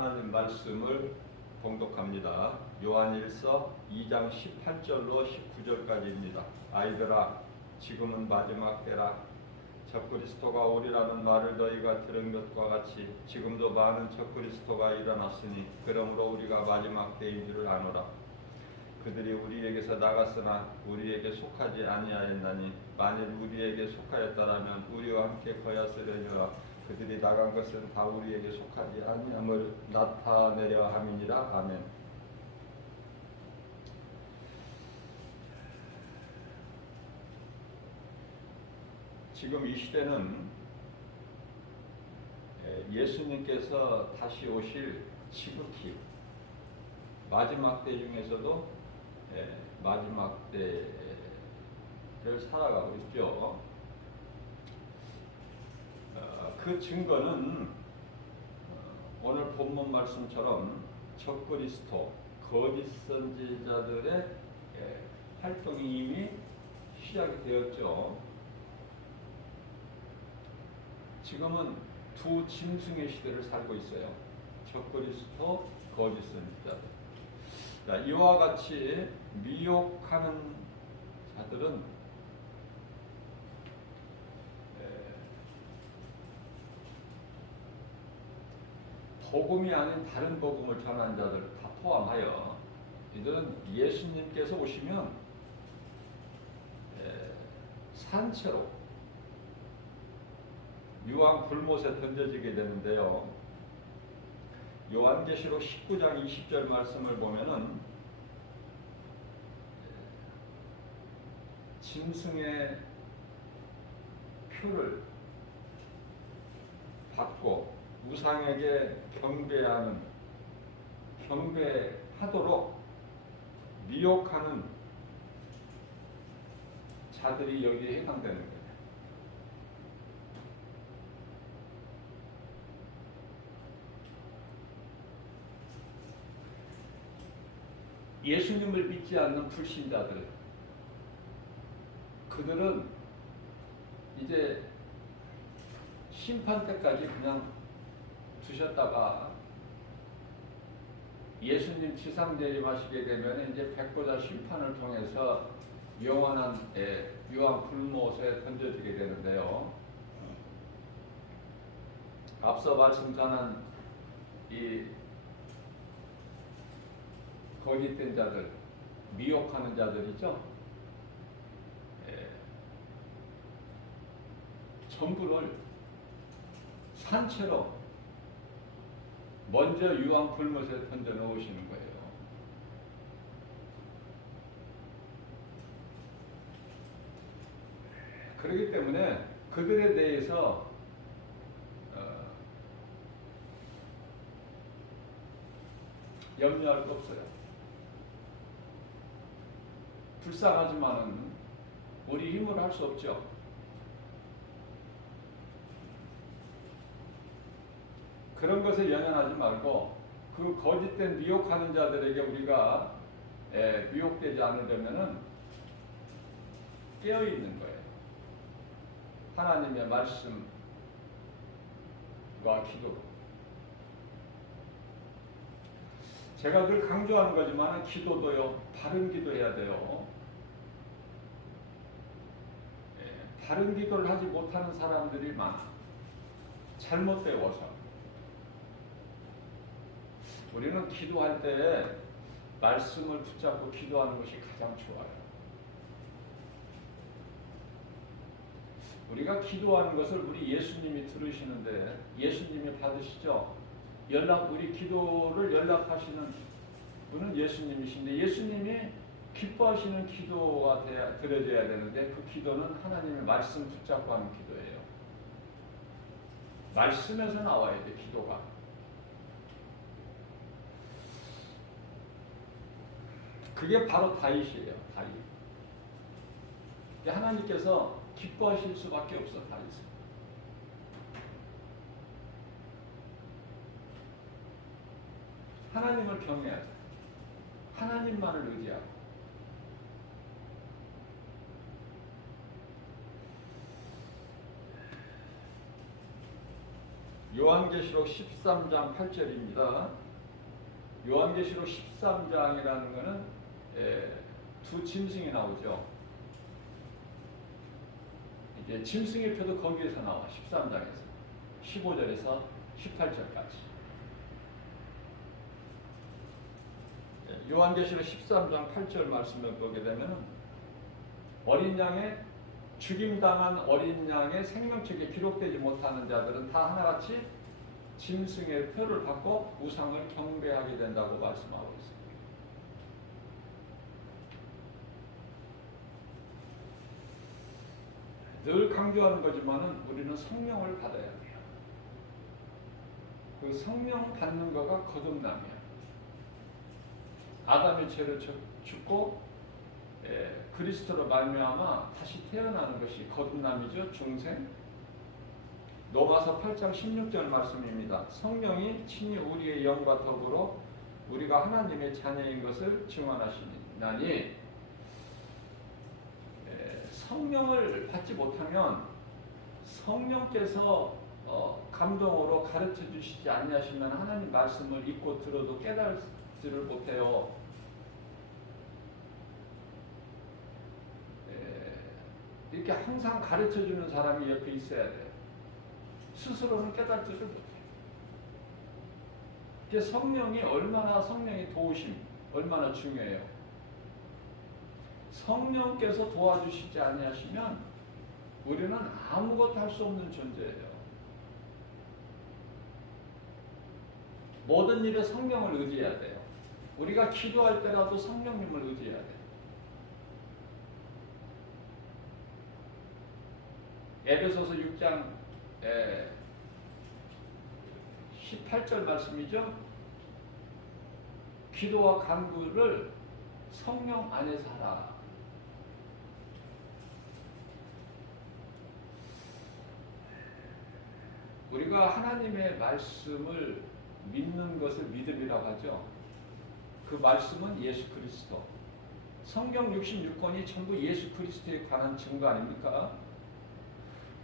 하나님 말씀을 봉독합니다. 요한일서 2장 18절로 19절까지입니다. 아이들아, 지금은 마지막 때라. 적그리스도가 오리라는 말을 너희가 들은 것과 같이 지금도 많은 적그리스도가 일어났으니 그러므로 우리가 마지막 때인 줄을 아노라. 그들이 우리에게서 나갔으나 우리에게 속하지 아니하였나니 만일 우리에게 속하였다라면 우리와 함께 거하였으려니와 그들이 나간 것은 다 우리에게 속하지 아니함을 나타내려 함이니라. 아멘. 지금 이 시대는 예수님께서 다시 오실 지극히 마지막 때 중에서도 마지막 때를 살아가고 있죠. 그 증거는 오늘 본문 말씀처럼 적그리스도, 거짓 선지자들의 활동이 이미 시작이 되었죠. 지금은 두 짐승의 시대를 살고 있어요. 적그리스도, 거짓 선지자들. 자, 이와 같이 미혹하는 자들은 복음이 아닌 다른 복음을 전하는 자들 다 포함하여 이들은 예수님께서 오시면 산채로 유황 불못에 던져지게 되는데요. 요한계시록 19장 20절 말씀을 보면은 짐승의 표를 받고 우상에게 경배하도록 미혹하는 자들이 여기에 해당되는 거예요. 예수님을 믿지 않는 불신자들, 그들은 이제 심판 때까지 그냥 두셨다가 예수님 지상 재림하시게 되면 이제 백보자 심판을 통해서 영원한 유황 불못에 던져지게 되는데요. 앞서 말씀 전한 이 거짓된 자들, 미혹하는 자들이죠. 전부를 산채로 먼저 유황 불못에 던져 넣으시는 거예요. 그렇기 때문에 그들에 대해서 염려할 거 없어요. 불쌍하지만은 우리 힘으로 할 수 없죠. 그런 것에 연연하지 말고 그 거짓된 미혹하는 자들에게 우리가 미혹되지 않으려면은 깨어 있는 거예요. 하나님의 말씀과 기도. 제가 늘 강조하는 거지만 기도도요, 바른 기도해야 돼요. 바른 기도를 하지 못하는 사람들이 많아. 잘못 배워서. 우리는 기도할 때 말씀을 붙잡고 기도하는 것이 가장 좋아요. 우리가 기도하는 것을 우리 예수님이 들으시는데 예수님이 받으시죠. 우리 기도를 연락하시는 분은 예수님이신데 예수님이 기뻐하시는 기도가 드려져야 되는데 그 기도는 하나님의 말씀 붙잡고 하는 기도예요. 말씀에서 나와야 돼, 기도가. 그게 바로 다윗이에요. 다윗. 하나님께서 기뻐하실 수밖에 없어, 다윗은. 하나님을 경외하자. 하나님만을 의지하고. 요한계시록 13장 8절입니다. 요한계시록 13장이라는 것은 두 짐승이 나오죠. 이제 짐승의 표도 거기에서 나와. 13장에서 15절에서 18절까지. 요한계시록 13장 8절 말씀을 보게 되면 어린 양의 죽임당한 어린 양의 생명책에 기록되지 못하는 자들은 다 하나같이 짐승의 표를 받고 우상을 경배하게 된다고 말씀하고 있습니다. 늘 강조하는 거지만은 우리는 성령을 받아야 돼요. 그 성령 받는 거가 거듭남이야. 아담의 죄로 죽고 그리스도로 말미암아 다시 태어나는 것이 거듭남이죠. 중생. 로마서 8장 16절 말씀입니다. 성령이 친히 우리의 영과 더불어 우리가 하나님의 자녀인 것을 증언하시나니 성령을 받지 못하면 성령께서 감동으로 가르쳐 주시지 아니하시면 하나님 말씀을 읽고 들어도 깨달지를 못해요. 이렇게 항상 가르쳐 주는 사람이 옆에 있어야 돼요. 스스로는 깨닫지를 못해요. 이게 성령이 얼마나 성령의 도우심 얼마나 중요해요. 성령께서 도와주시지 아니하시면 우리는 아무것도 할 수 없는 존재예요. 모든 일에 성령을 의지해야 돼요. 우리가 기도할 때라도 성령님을 의지해야 돼요. 에베소서 6장 18절 말씀이죠. 기도와 간구를 성령 안에서 하라. 우리가 하나님의 말씀을 믿는 것을 믿음이라고 하죠. 그 말씀은 예수 그리스도. 성경 66권이 전부 예수 그리스도에 관한 증거 아닙니까?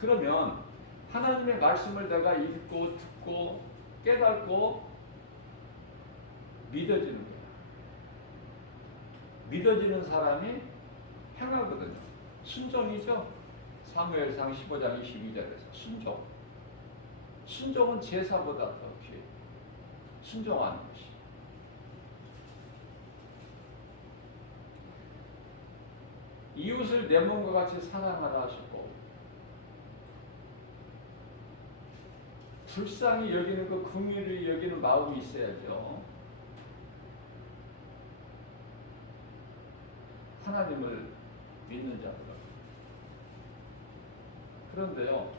그러면 하나님의 말씀을 내가 읽고 듣고 깨닫고 믿어지는 거야. 믿어지는 사람이 행하거든요. 순종이죠. 사무엘상 15장 22절에서 순종. 순종은 제사보다 더 귀해. 순종하는 것이. 이웃을 내 몸과 같이 사랑하라 하시고 불쌍히 여기는 그 긍휼히 여기는 마음이 있어야죠. 하나님을 믿는 자들. 그런데요,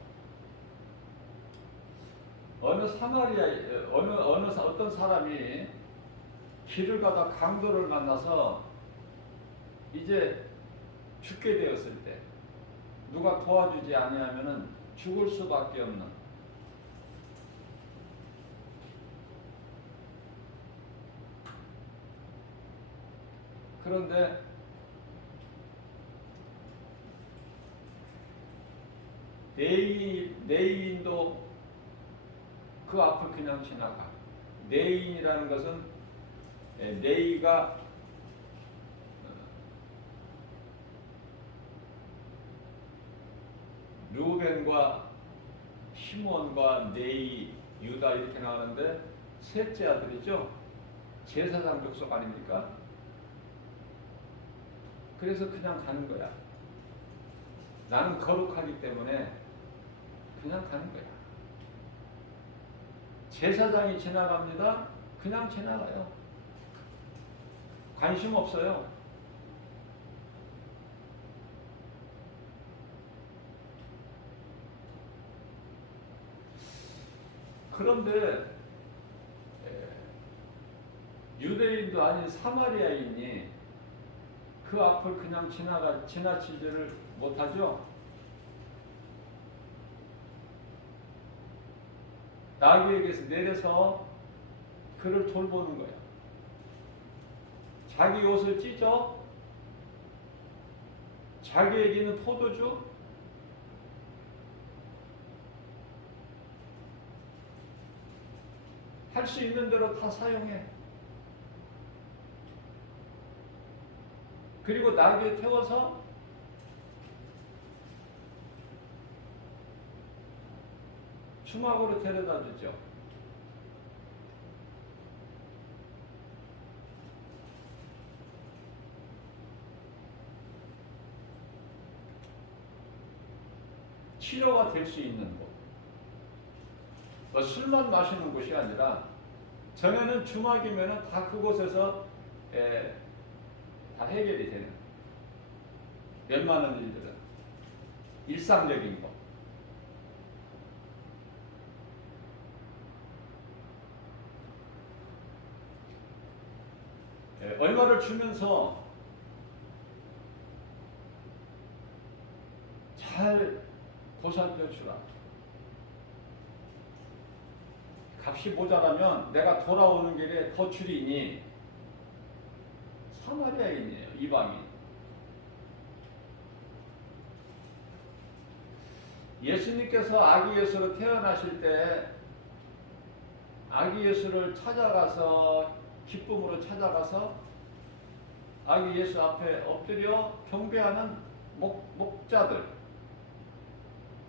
어떤 사람이 길을 가다 강도를 만나서 이제 죽게 되었을 때 누가 도와주지 아니하면은 죽을 수밖에 없는. 그런데 내인도 그 앞을 그냥 지나가. 내인이라는 것은 내이가 르우벤과 시몬과 네이, 유다 이렇게 나오는데 셋째 아들이죠. 제사장 족속 아닙니까? 그래서 그냥 가는 거야. 나는 거룩하기 때문에 그냥 가는 거야. 제사장이 지나갑니다. 그냥 지나가요. 관심 없어요. 그런데 유대인도 아닌 사마리아인이 그 앞을 그냥 지나치지를 못하죠. 나귀에게서 내려서 그를 돌보는 거야. 자기 옷을 찢어 자기에게는 포도주, 할 수 있는 대로 다 사용해. 그리고 나귀에 태워서 주막으로 데려다 주죠. 치료가 될 수 있는 곳. 술만 마시는 곳이 아니라 전에는 주막이면 다 그곳에서 다 해결이 되는 웬만한 일들은 일상적인 것. 얼마를 주면서 잘 보살펴 주라. 값이 모자라면 내가 돌아오는 길에 거출이니 사마리아인이에요. 이방인. 예수님께서 아기 예수로 태어나실 때 아기 예수를 찾아가서 기쁨으로 찾아가서 아기 예수 앞에 엎드려 경배하는 목자들,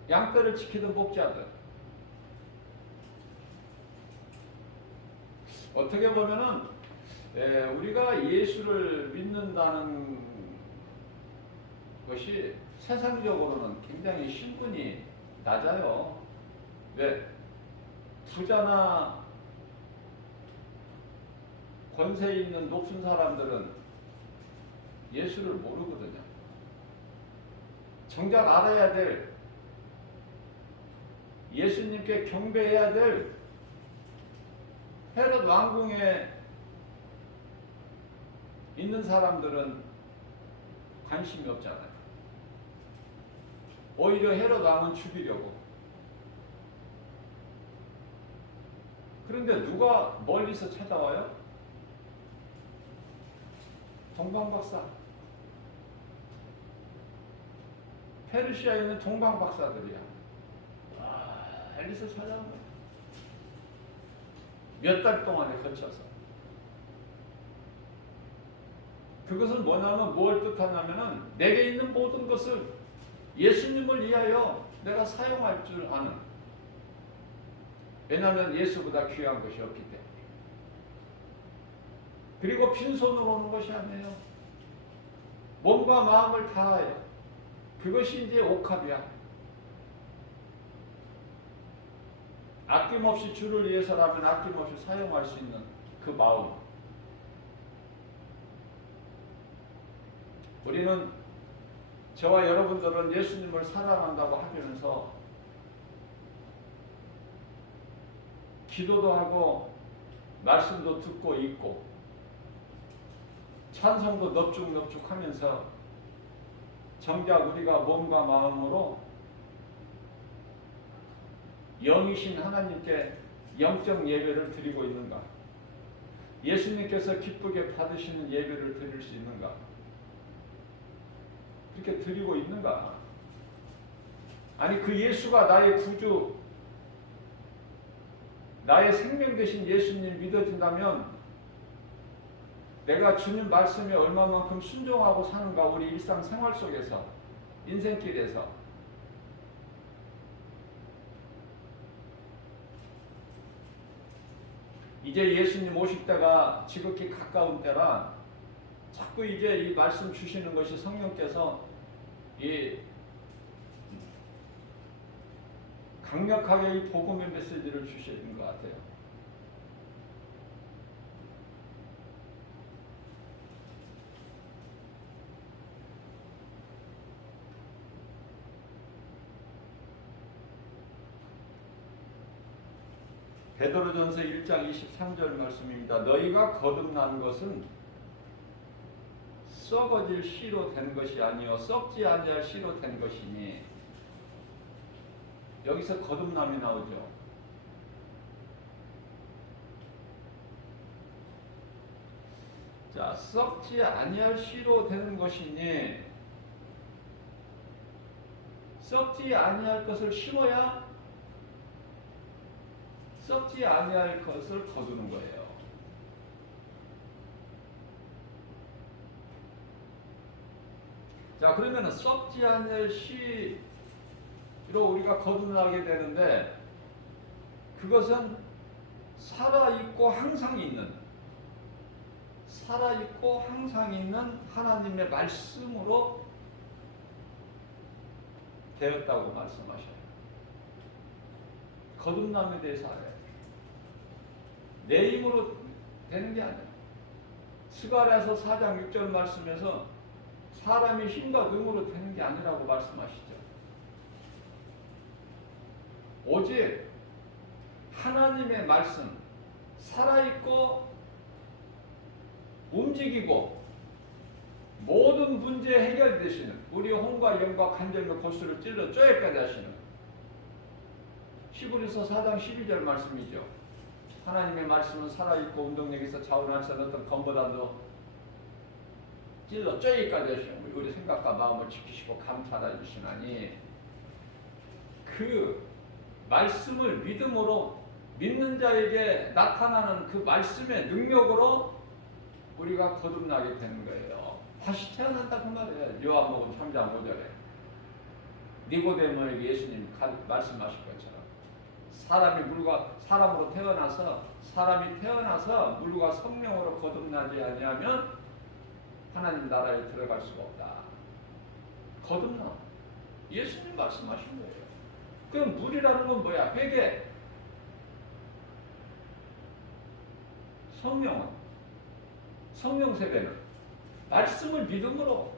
양떼를 지키던 목자들. 어떻게 보면은 우리가 예수를 믿는다는 것이 세상적으로는 굉장히 신분이 낮아요. 왜? 부자나 권세 있는 높은 사람들은 예수를 모르거든요. 정작 알아야 될, 예수님께 경배해야 될 헤롯 왕궁에 있는 사람들은 관심이 없잖아요. 오히려 헤롯 왕은 죽이려고. 그런데 누가 멀리서 찾아와요? 동방박사. 페르시아에 있는 동방박사들이야. 멀리서 찾아온 거야. 몇 달 동안에 걸쳐서. 그것은 뭐냐면 뭘 뜻하냐면은 내게 있는 모든 것을 예수님을 위하여 내가 사용할 줄 아는. 왜냐하면 예수보다 귀한 것이 없기 때문에. 그리고 빈손으로 오는 것이 아니에요. 몸과 마음을 다하여. 그것이 이제 옥합이야. 아낌없이 주를 위해서라면 아낌없이 사용할 수 있는 그 마음. 우리는, 저와 여러분들은 예수님을 사랑한다고 하면서 기도도 하고 말씀도 듣고 있고 찬송도 넙죽넙죽 하면서 정작 우리가 몸과 마음으로 영이신 하나님께 영적 예배를 드리고 있는가? 예수님께서 기쁘게 받으시는 예배를 드릴 수 있는가? 그렇게 드리고 있는가? 아니, 그 예수가 나의 구주, 나의 생명 되신 예수님 믿어진다면 내가 주님 말씀에 얼마만큼 순종하고 사는가? 우리 일상생활 속에서, 인생길에서. 이제 예수님 오실 때가 지극히 가까운 때라 자꾸 이제 이 말씀 주시는 것이 성령께서 이 강력하게 이 복음의 메시지를 주시는 것 같아요. 베드로전서 1장 23절 말씀입니다. 너희가 거듭난 것은 썩어질 씨로 된 것이 아니요 썩지 아니할 씨로 된 것이니. 여기서 거듭남이 나오죠. 자, 썩지 아니할 씨로 되는 것이니, 썩지 아니할 것을 심어야 썩지 아니할 것을 거두는 거예요. 자, 그러면은 썩지 않을 씨로 우리가 거듭나게 되는데, 그것은 살아있고 항상 있는 하나님의 말씀으로 되었다고 말씀하셔요. 거듭남에 대해서 알아요. 내 힘으로 되는 게 아니에요. 스가랴서 4장 6절 말씀에서 사람이 힘과 능으로 되는 게 아니라고 말씀하시죠. 오직 하나님의 말씀, 살아있고 움직이고 모든 문제 해결되시는, 우리 혼과 영과 관절과 골수를 찔러 쪼개까지 하시는 히브리서 4장 12절 말씀이죠. 하나님의 말씀은 살아있고 운동력에서 자원할 수 없는 어떤 검보다도 찔러 쪼개까지 하시는, 우리 생각과 마음을 지키시고 감찰해 주시나니, 그 말씀을 믿음으로 믿는 자에게 나타나는 그 말씀의 능력으로 우리가 거듭나게 되는 거예요. 다시 태어난다 그 말이에요. 요한복음 3장 5절에 니고데모에게 예수님 말씀하신 것처럼 사람으로 태어나서, 사람이 태어나서 물과 성령으로 거듭나지 아니하면 하나님 나라에 들어갈 수가 없다. 거듭나. 예수님 말씀하신 거예요. 그럼 물이라는 건 뭐야? 회개. 성령 세례는 말씀을 믿음으로,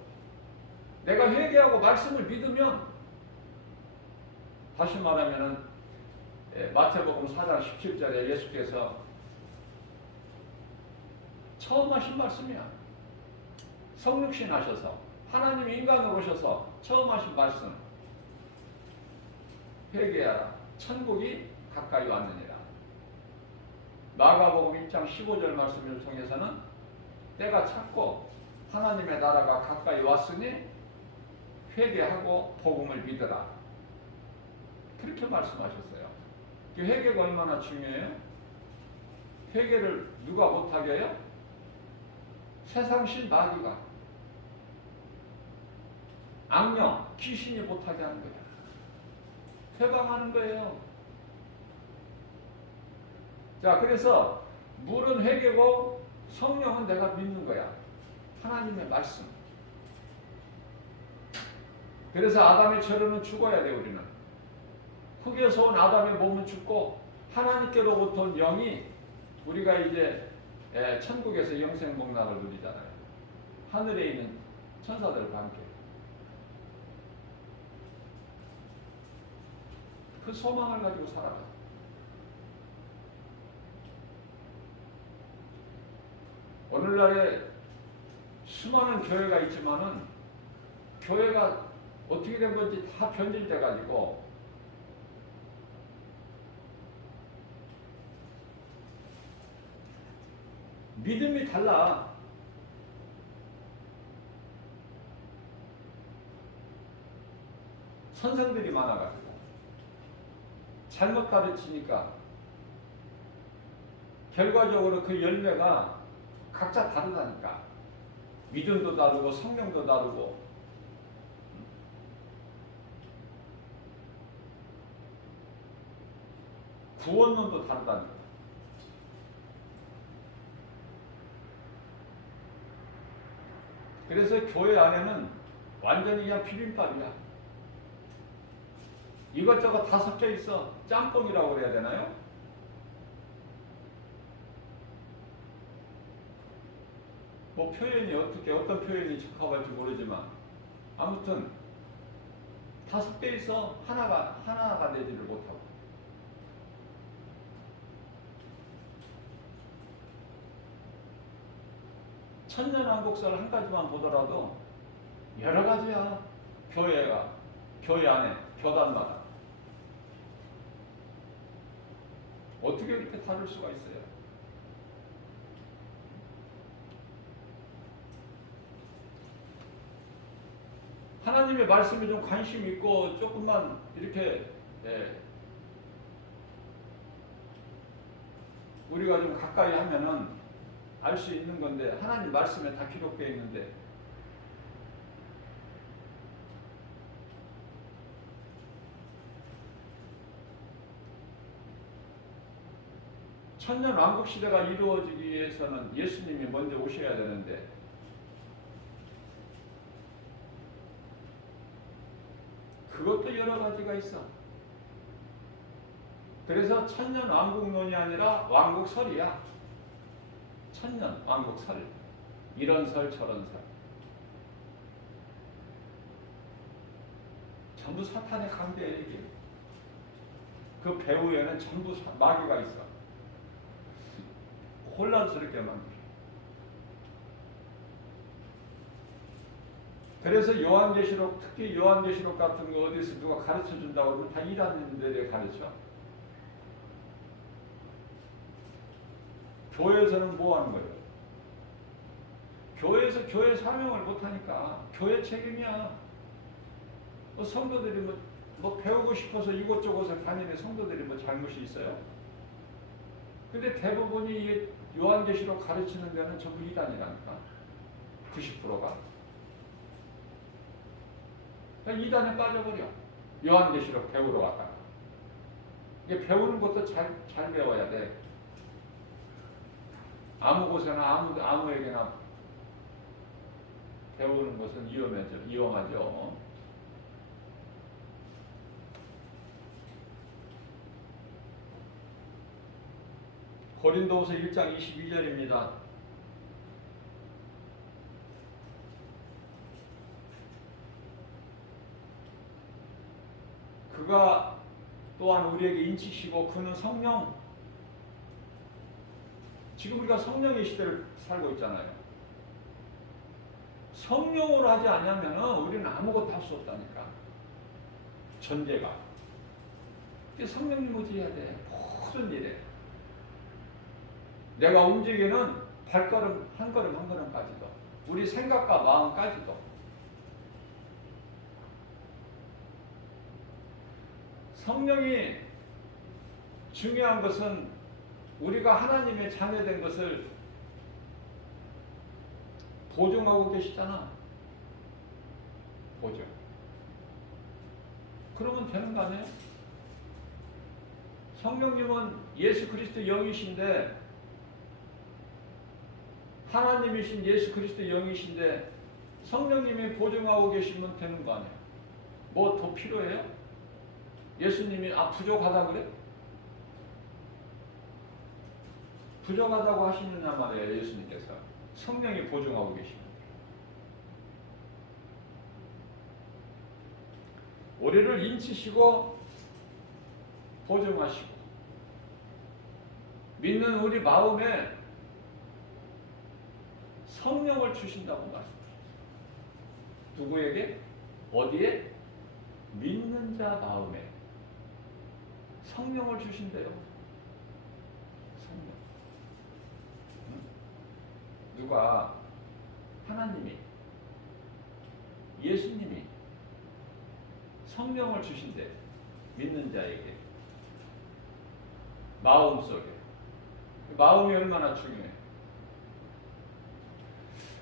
내가 회개하고 말씀을 믿으면, 다시 말하면은 마태복음 4장 17절에 예수께서 처음 하신 말씀이야. 성육신 하셔서 하나님이 인간으로 오셔서 처음 하신 말씀, 회개하라 천국이 가까이 왔느니라. 마가복음 1장 15절 말씀을 통해서는 때가 찼고 하나님의 나라가 가까이 왔으니 회개하고 복음을 믿으라, 그렇게 말씀하셨어요. 그 회개가 얼마나 중요해요? 회개를 누가 못하게 해요? 세상신 마귀가, 악령, 귀신이 못하게 하는 거예요. 회방하는 거예요. 자, 그래서 물은 회개고 성령은 내가 믿는 거야. 하나님의 말씀. 그래서 아담의 처로는 죽어야 돼. 우리는 흙에서 온 아담의 몸은 죽고 하나님께로부터 온 영이, 우리가 이제 천국에서 영생 복락을 누리잖아요. 하늘에 있는 천사들과 함께. 그 소망을 가지고 살아가요. 오늘날에 수많은 교회가 있지만은 교회가 어떻게 된 건지 다 변질돼 가지고 믿음이 달라. 선생들이 많아가지고 잘못 가르치니까 결과적으로 그 열매가 각자 다르다니까. 믿음도 다르고 성령도 다르고 구원론도 다르다니까. 그래서 교회 안에는 완전히 그냥 비빔밥이야. 이것저것 다 섞여 있어. 짬뽕이라고 그래야 되나요? 뭐 표현이 어떤 표현이 적합할지 모르지만 아무튼 다 섞여 있어. 하나가 되지를 못하고. 천년왕국설 한 가지만 보더라도 여러 가지야. 교회 안에 교단마다 어떻게 이렇게 다를 수가 있어요? 하나님의 말씀에 좀 관심 있고 조금만 이렇게 우리가 좀 가까이 하면은 알 수 있는 건데 하나님 말씀에 다 기록되어 있는데 천년 왕국 시대가 이루어지기 위해서는 예수님이 먼저 오셔야 되는데 그것도 여러 가지가 있어. 그래서 천년 왕국론이 아니라 왕국설이야. 천년 왕국설. 이런 설 저런 설. 전부 사탄의 강대 얘기. 그 배후에는 전부 마귀가 있어. 혼란스럽게 만들어. 그래서 요한계시록, 특히 요한계시록 같은 거 어디서 누가 가르쳐 준다고 그러면 다 이단인들에 가르쳐. 교회에서는 뭐 하는 거예요? 교회에서 교회 사명을 못하니까 교회 책임이야. 성도들이 뭐 배우고 싶어서 이곳저곳을 다니는 성도들이 뭐 잘못이 있어요? 근데 대부분이 요한계시록 가르치는 데는 전부 이단이라니까. 90%가. 이단에 빠져버려. 요한계시록 배우러 왔다가. 이게 배우는 것도 잘 배워야 돼. 아무 곳에나 아무에게나 배우는 것은 위험하죠. 고린도후서 1장 22절입니다. 그가 또한 우리에게 인치시고 그는 성령. 지금 우리가 성령의 시대를 살고 있잖아요. 성령으로 하지 않으면 우리는 아무것도 할 수 없다니까. 전제가. 성령님 의지해야 돼. 모든 일에. 내가 움직이는 발걸음 한 걸음 한 걸음까지도. 우리 생각과 마음까지도. 성령이 중요한 것은 우리가 하나님의 자녀된 것을 보증하고 계시잖아. 보증. 그러면 되는 거 아니에요? 성령님은 예수 그리스도 영이신데 하나님이신 예수 그리스도 영이신데 성령님이 보증하고 계시면 되는 거 아니에요? 뭐 더 필요해요? 예수님이 부족하다 그래? 부족하다고 하시느냐 말이에요. 예수님께서 성령이 보증하고 계십니다. 우리를 인치시고 보증하시고 믿는 우리 마음에 성령을 주신다고 말씀하셨어요. 누구에게? 어디에? 믿는 자 마음에 성령을 주신대요. 성령. 누가? 하나님이, 예수님이 성령을 주신대. 믿는 자에게. 마음속에. 마음이 얼마나 중요해.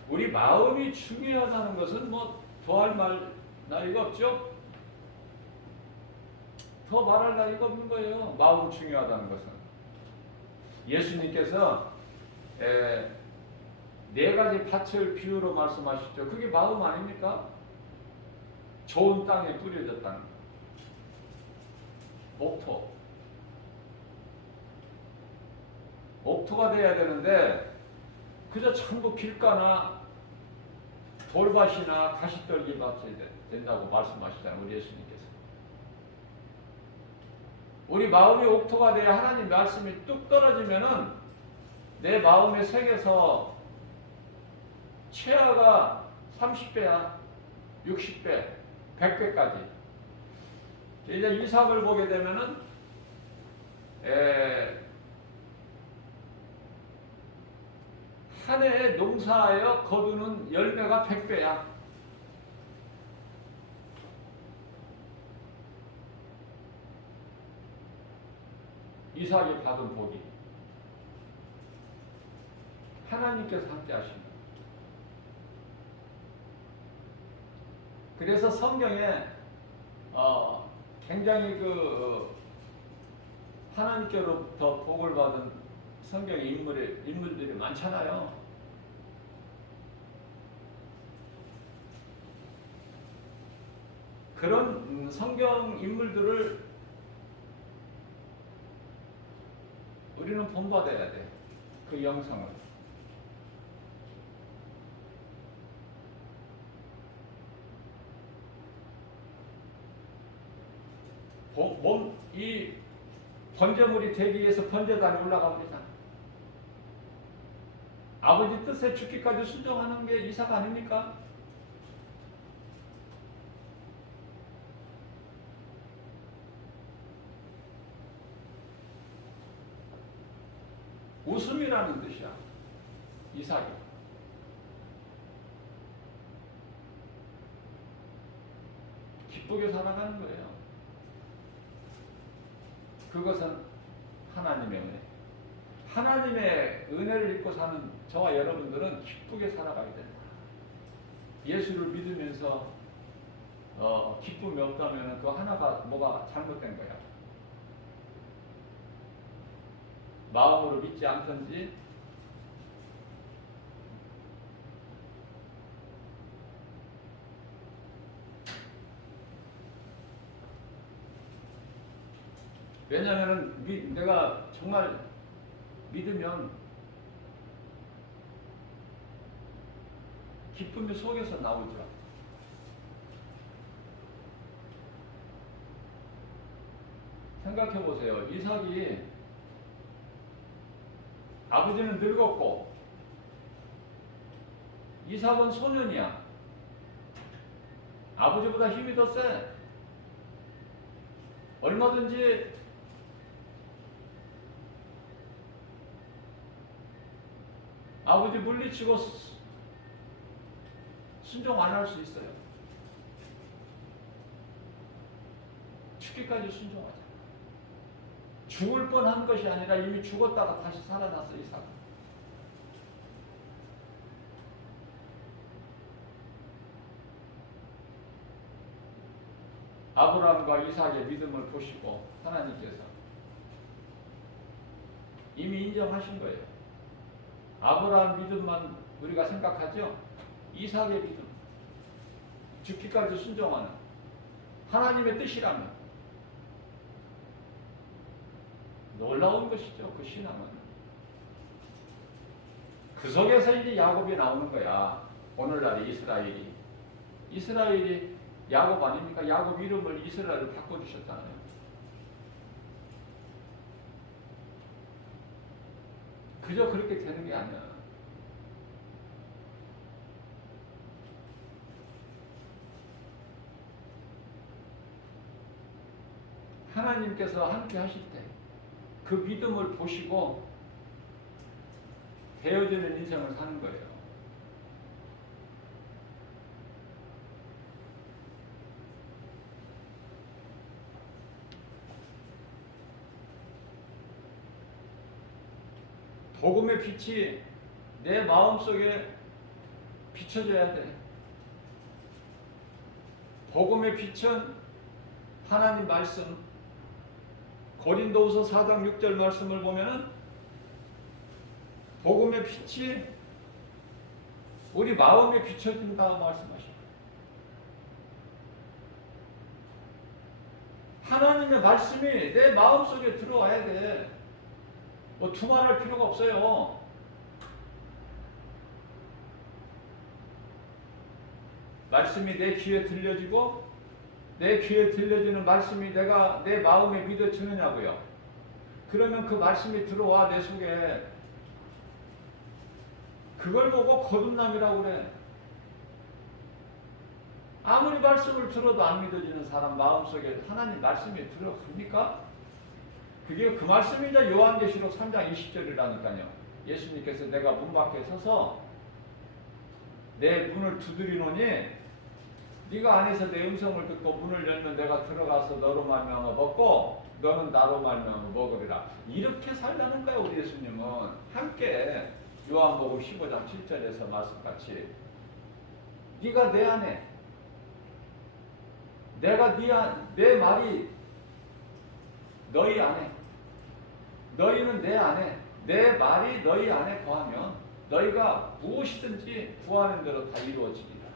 우리 마음이 중요하다는 것은 뭐 더할 말 나위가 없죠? 더 말할 나위가 없는 거예요. 마음 중요하다는 것은. 예수님께서 네 가지 밭을 비유로 말씀하시죠. 그게 마음 아닙니까? 좋은 땅에 뿌려졌다는 거. 옥토. 옥토가 돼야 되는데 그저 전부 길가나 돌밭이나 가시떨기 밭이 된다고 말씀하시잖아요. 우리 예수님께서. 우리 마음이 옥토가 돼야 하나님 말씀이 뚝 떨어지면은 내 마음의 색에서 최하가 30배야, 60배, 100배까지. 이제 이삭을 보게 되면은 한 해에 농사하여 거두는 열매가 100배야. 이삭이 받은 복이. 하나님께서 함께 하십니다. 그래서 성경에 굉장히 하나님께로부터 복을 받은 성경의 인물들이 많잖아요. 그런 성경 인물들을 우리는 본받아야 돼. 그 영성을. 이 번제물이 되기 위해서 번제단에 올라가 버리잖아. 아버지 뜻에 죽기까지 순종하는 게 이삭 아닙니까? 웃음이라는 뜻이야. 이삭이. 기쁘게 살아가는 거예요. 그것은 하나님의 은혜. 하나님의 은혜를 입고 사는 저와 여러분들은 기쁘게 살아가야 된다. 예수를 믿으면서 기쁨이 없다면 그 하나가 뭐가 잘못된 거야. 마음으로 믿지 않든지 왜냐하면 내가 정말 믿으면 기쁨이 속에서 나오죠. 생각해 보세요. 이삭이 아버지는 늙었고 이삭은 소년이야. 아버지보다 힘이 더 세. 얼마든지 아버지 물리치고 순종 안 할 수 있어요. 죽기까지 순종하자. 죽을 뻔한 것이 아니라 이미 죽었다가 다시 살아났어, 이삭은. 아브라함과 이삭의 믿음을 보시고 하나님께서 이미 인정하신 거예요. 아브라함 믿음만 우리가 생각하죠? 이삭의 믿음, 죽기까지 순종하는 하나님의 뜻이라면 놀라운 것이죠. 그 신앙은. 그 속에서 이제 야곱이 나오는 거야. 오늘날의 이스라엘이 야곱 아닙니까? 야곱 이름을 이스라엘로 바꿔주셨잖아요. 그저 그렇게 되는 게 아니야. 하나님께서 함께 하실 때 그 믿음을 보시고 되어지는 인생을 사는 거예요. 복음의 빛이 내 마음속에 비춰져야 돼. 복음의 빛은 하나님 말씀, 고린도후서 4장 6절 말씀을 보면은 복음의 빛이 우리 마음에 비춰진다 말씀하십니다. 하나님의 말씀이 내 마음속에 들어와야 돼. 뭐 두말할 필요가 없어요. 말씀이 내 귀에 들려지고 내 귀에 들려지는 말씀이 내가 내 마음에 믿어지느냐고요. 그러면 그 말씀이 들어와 내 속에. 그걸 보고 거듭남이라고 그래. 아무리 말씀을 들어도 안 믿어지는 사람 마음속에 하나님 말씀이 들어갑니까? 그게 그 말씀이 이제 요한계시록 3장 20절이라니까요. 예수님께서 내가 문 밖에 서서 내 문을 두드리노니 네가 안에서 내 음성을 듣고 문을 열면 내가 들어가서 너로 말미암아 먹고 너는 나로 말미암아 먹으리라. 이렇게 살라는 거야. 우리 예수님은 함께 요한복음 15장 7절에서 말씀같이 네가 내 안에, 내가 내 말이 너희 안에, 너희는 내 안에, 내 말이 너희 안에 거하면 너희가 무엇이든지 구하는 대로 다 이루어지리라.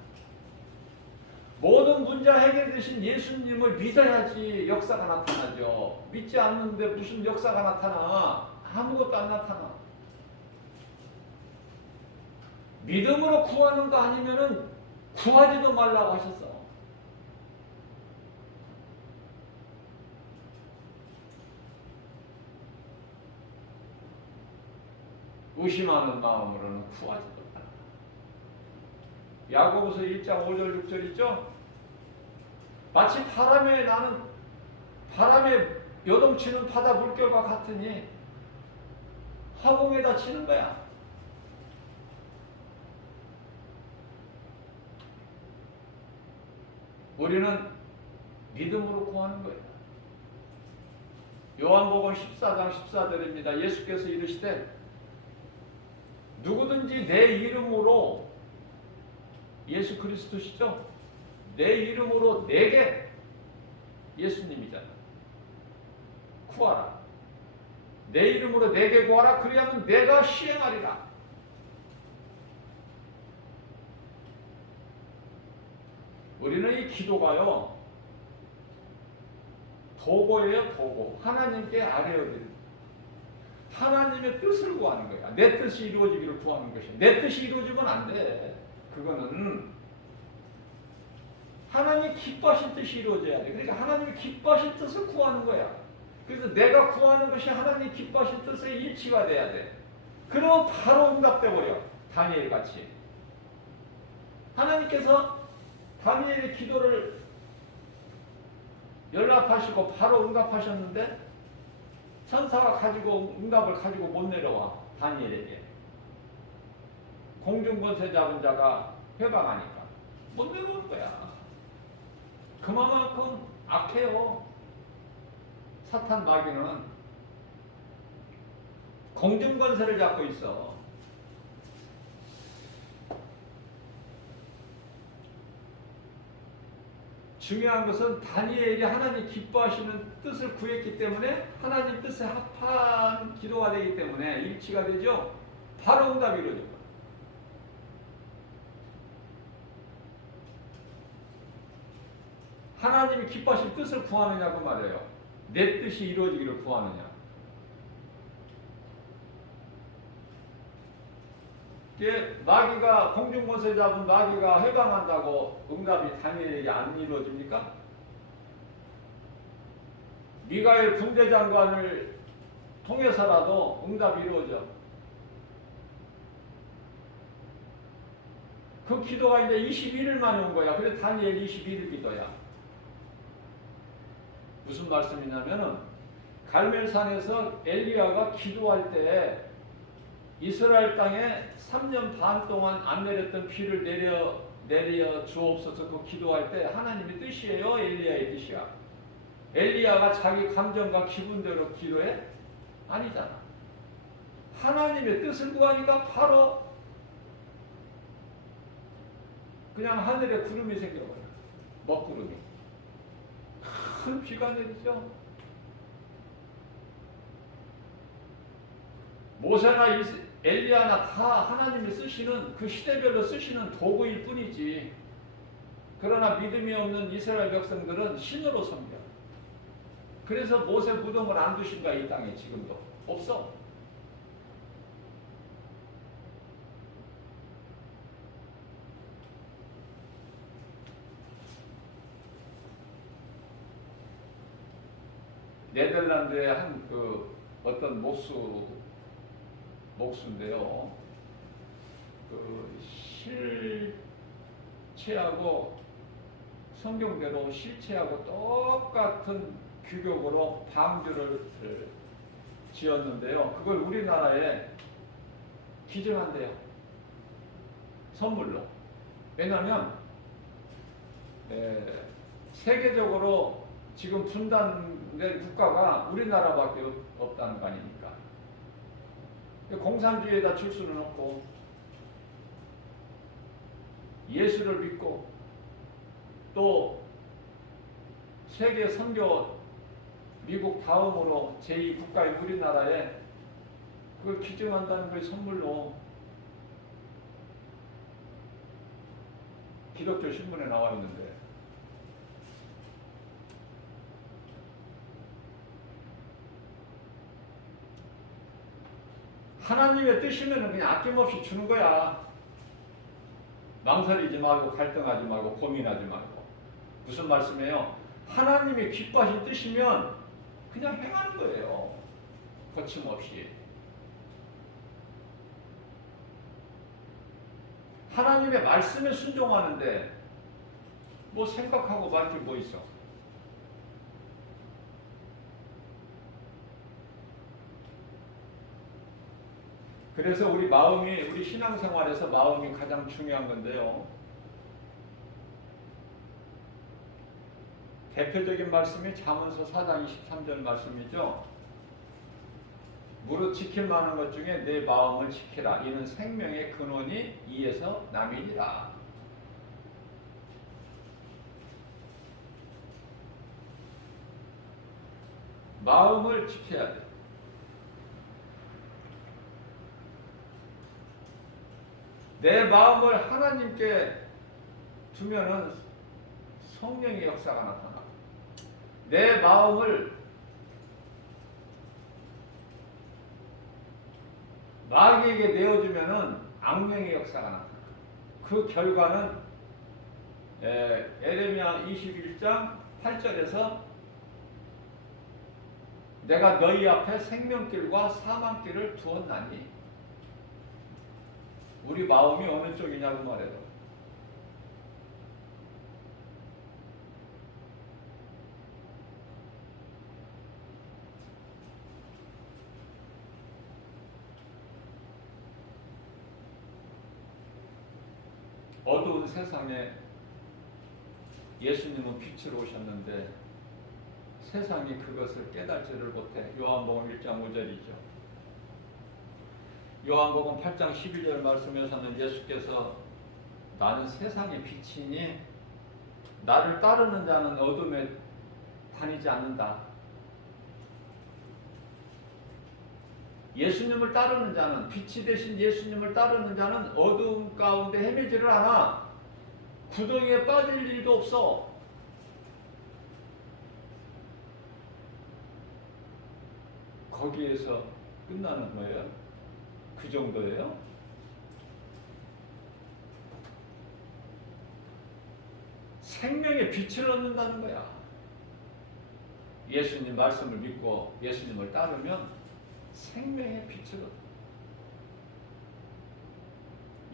모든 문제 해결되신 예수님을 믿어야지 역사가 나타나죠. 믿지 않는데 무슨 역사가 나타나? 아무것도 안 나타나. 믿음으로 구하는 거 아니면은 구하지도 말라고 하셨어. 의심하는 마음으로는 구하지도 말라. 야고보서 1장 5절 6절 있죠? 마치 바람에 요동치는 바다 물결과 같으니 화공에다 치는 거야. 우리는 믿음으로 구하는 거예요. 요한복음 14장 14절입니다. 예수께서 이르시되 누구든지 내 이름으로, 예수 그리스도시죠? 내 이름으로 내게, 예수님이잖아, 구하라. 내 이름으로 내게 구하라. 그리하면 내가 시행하리라. 우리는 이 기도가요, 도구예요, 도구. 하나님께 아뢰어드립니다. 하나님의 뜻을 구하는 거야. 내 뜻이 이루어지기를 구하는 것이야. 내 뜻이 이루어지면 안 돼. 그거는 하나님이 기뻐하신 뜻이 이루어져야 돼. 그러니까 하나님이 기뻐하신 뜻을 구하는 거야. 그래서 내가 구하는 것이 하나님이 기뻐하신 뜻에 일치가 돼야 돼. 그러면 바로 응답돼 버려. 다니엘 같이. 하나님께서 다니엘의 기도를 연락하시고 바로 응답하셨는데 천사가 응답을 가지고 못 내려와. 다니엘에게. 공중권세 잡은 자가 회방하니까 못 내려오는 거야. 그만큼 악해요. 사탄 마귀는 공중권세를 잡고 있어. 중요한 것은 다니엘이 하나님 기뻐하시는 뜻을 구했기 때문에 하나님 뜻에 합한 기도가 되기 때문에 일치가 되죠. 바로 응답이 이루어집니다. 하나님이 기뻐하신 뜻을 구하느냐고 말해요. 내 뜻이 이루어지기를 구하느냐. 마귀가, 공중권세 잡은 마귀가 해방한다고 응답이 다니엘에게 안 이루어집니까? 미가엘 군대장관을 통해서라도 응답이 이루어져. 그 기도가 이제 21일 만에 온 거야. 그래서 다니엘 21일 기도야. 무슨 말씀이냐면은 갈멜산에서 엘리야가 기도할 때 이스라엘 땅에 3년 반 동안 안 내렸던 비를 내려 주옵소서. 그 기도할 때 하나님의 뜻이에요, 엘리야의 뜻이야? 엘리야가 자기 감정과 기분대로 기도해? 아니잖아. 하나님의 뜻을 구하니까 바로 그냥 하늘에 구름이 생겨버려. 먹구름이. 큰 비가 내리죠. 모세나 엘리야나 다 하나님이 쓰시는, 그 시대별로 쓰시는 도구일 뿐이지. 그러나 믿음이 없는 이스라엘 백성들은 신으로 섬겨. 그래서 모세 무덤을 안 두신 거야. 이 땅에 지금도 없어. 네덜란드의 한 어떤 목수인데요. 그 실체하고 성경대로 실체하고 똑같은 규격으로 방주를 지었는데요. 그걸 우리나라에 기증한대요. 선물로. 왜냐하면 세계적으로 지금 분단된 국가가 우리나라밖에 없다는 거 아닙니까? 공산주의에다 줄 수는 없고 예수를 믿고 또 세계 선교 미국 다음으로 제2국가인 우리나라에 그걸 기증한다는 걸 선물로 기독교 신문에 나와 있는데 하나님의 뜻이면 그냥 아낌없이 주는 거야. 망설이지 말고 갈등하지 말고 고민하지 말고. 무슨 말씀이에요? 하나님이 기뻐하신 뜻이면 그냥 행하는 거예요. 거침없이. 하나님의 말씀에 순종하는데 뭐 생각하고 말 게 뭐 있어? 그래서 우리 마음이, 우리 신앙생활에서 마음이 가장 중요한 건데요. 대표적인 말씀이 잠언서 4장 23절 말씀이죠. 무릇 지킬 만한 것 중에 내 마음을 지키라. 이는 생명의 근원이 이에서 남이니라. 마음을 지켜야 돼. 내 마음을 하나님께 두면은 성령의 역사가 나타나. 내 마음을 마귀에게 내어주면은 악령의 역사가 나타나. 그 결과는 에레미야 21장 8절에서 내가 너희 앞에 생명길과 사망길을 두었나니. 우리 마음이 어느 쪽이냐고 말해도 어두운 세상에 예수님은 빛으로 오셨는데 세상이 그것을 깨달지를 못해. 요한복음 1장 5절이죠. 요한복음 8장 11절 말씀에서는 예수께서 나는 세상의 빛이니 나를 따르는 자는 어둠에 다니지 않는다. 예수님을 따르는 자는, 빛이 되신 예수님을 따르는 자는 어둠 가운데 헤매지를 않아. 구덩이에 빠질 일도 없어. 거기에서 끝나는 거예요. 그 정도예요. 생명의 빛을 얻는다는 거야. 예수님 말씀을 믿고 예수님을 따르면 생명의 빛을 얻어.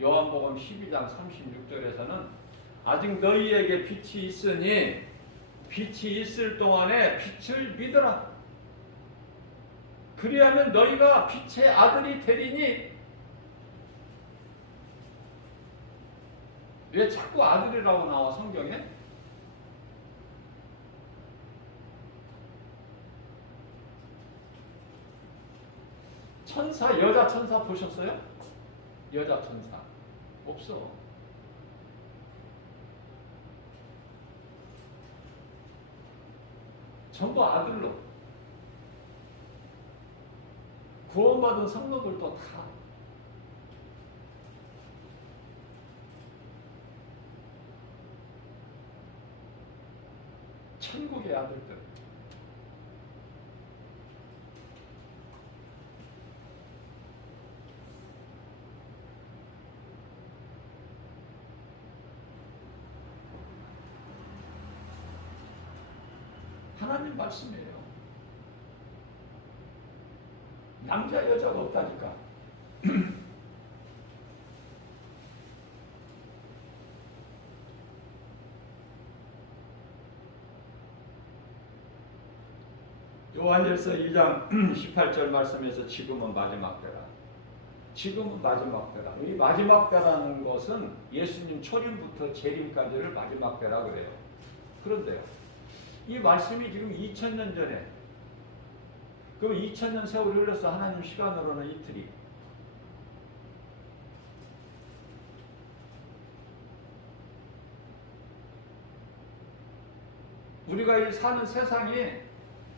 요한복음 12장 36절에서는 아직 너희에게 빛이 있으니 빛이 있을 동안에 빛을 믿으라. 그리하면 너희가 빛의 아들이 되리니. 왜 자꾸 아들이라고 나와 성경에? 천사, 여자 천사 보셨어요? 여자 천사 없어. 전부 아들로. 구원받은 성도들도 다 천국의 아들들. 하나님 말씀이에요. 남자 여자가 없다니까. 요한일서 2장 18절 말씀에서 지금은 마지막 때라. 지금은 마지막 때라. 이 마지막 때라는 것은 예수님 초림부터 재림까지를 마지막 때라 그래요. 그런데요, 이 말씀이 지금 2000년 전에, 그럼 2000년 세월이 흘렀어. 하나님 시간으로는 이틀이. 우리가 이 사는 세상이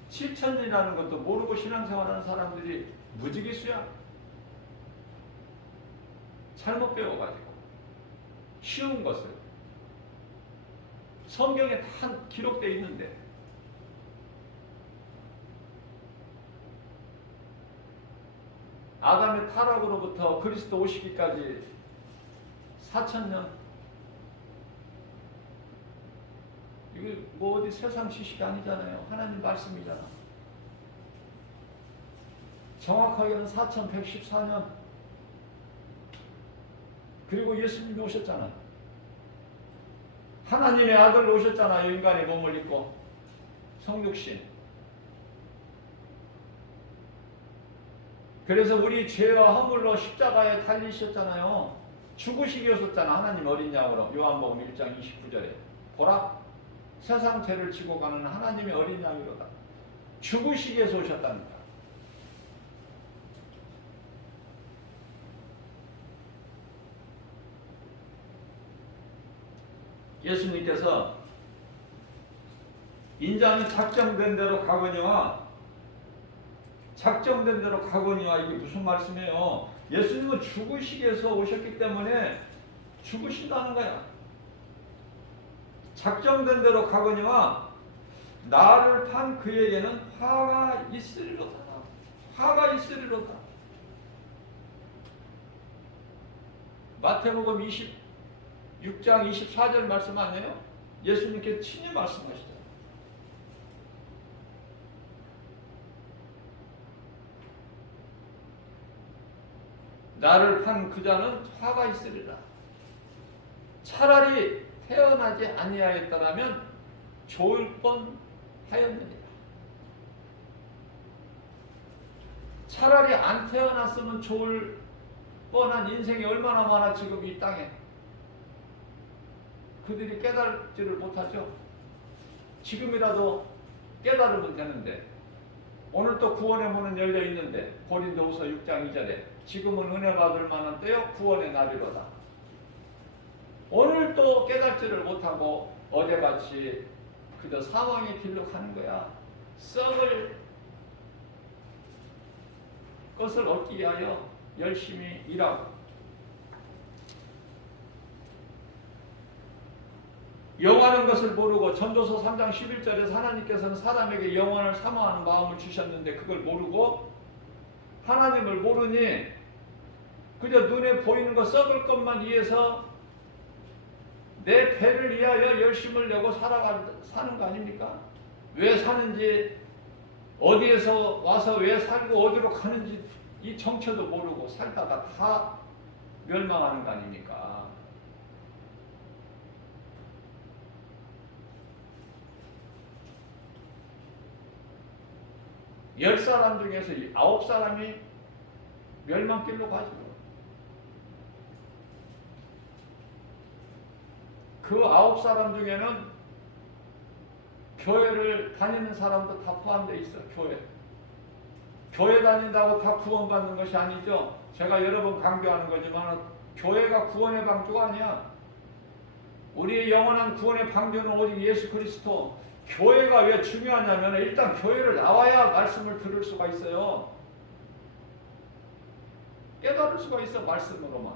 7천년이라는 것도 모르고 신앙생활하는 사람들이 무지기수야. 잘못 배워가지고 쉬운 것을 성경에 다 기록되어 있는데 아담의 타락으로부터 그리스도 오시기까지 4천년. 이게 뭐 어디 세상 지식이 아니잖아요. 하나님 말씀이잖아. 정확하게는 4114년. 그리고 예수님이 오셨잖아. 하나님의 아들로 오셨잖아요. 인간의 몸을 입고 성육신. 그래서 우리 죄와 허물로 십자가에 달리셨잖아요. 죽으시기 위해서잖아. 하나님 어린 양으로. 요한복음 1장 29절에 보라, 세상 죄를 지고 가는 하나님의 어린 양이로다. 죽으시기 위해서 오셨답니다. 예수님께서 인자는 작정된 대로 가거니와 작정된 대로 가거니와 이게 무슨 말씀이에요? 예수님은 죽으시기 위해서 오셨기 때문에 죽으신다는 거야. 작정된 대로 가거니와 나를 판 그에게는 화가 있으리로다. 화가 있으리로다. 마태복음 26장 24절 말씀 아니에요? 예수님께 친히 말씀하시죠. 나를 판 그 자는 화가 있으리라. 차라리 태어나지 아니하였더라면 좋을 뻔하였느니라. 차라리 안 태어났으면 좋을 뻔한 인생이 얼마나 많아 지금 이 땅에. 그들이 깨달지를 못하죠. 지금이라도 깨달으면 되는데 오늘 또 구원의 문은 열려 있는데 고린도후서 6장 2절에 지금은 은혜가 얻을 만한 때요 구원의 날이로다. 오늘 또 깨닫지를 못하고 어제같이 그저 사망의 길로 가는 거야. 썩을 것을 얻기 위하여 열심히 일하고 영원한 것을 모르고 전도서 3장 11절에 하나님께서는 사람에게 영원을 사모하는 마음을 주셨는데 그걸 모르고 하나님을 모르니 그저 눈에 보이는 것 썩을 것만 위해서 내 배를 위하여 열심을 내고 사는 거 아닙니까? 왜 사는지 어디에서 와서 왜 살고 어디로 가는지 이 정체도 모르고 살다가 다 멸망하는 거 아닙니까? 열 사람 중에서 9사람이 멸망길로 가죠. 그 9사람 중에는 교회를 다니는 사람도 다 포함되어 있어. 교회 다닌다고 다 구원받는 것이 아니죠. 제가 여러 번 강조하는 거지만 교회가 구원의 방주가 아니야. 우리의 영원한 구원의 방주는 오직 예수 그리스도. 교회가 왜 중요하냐면 일단 교회를 나와야 말씀을 들을 수가 있어요. 깨달을 수가 있어 말씀으로만.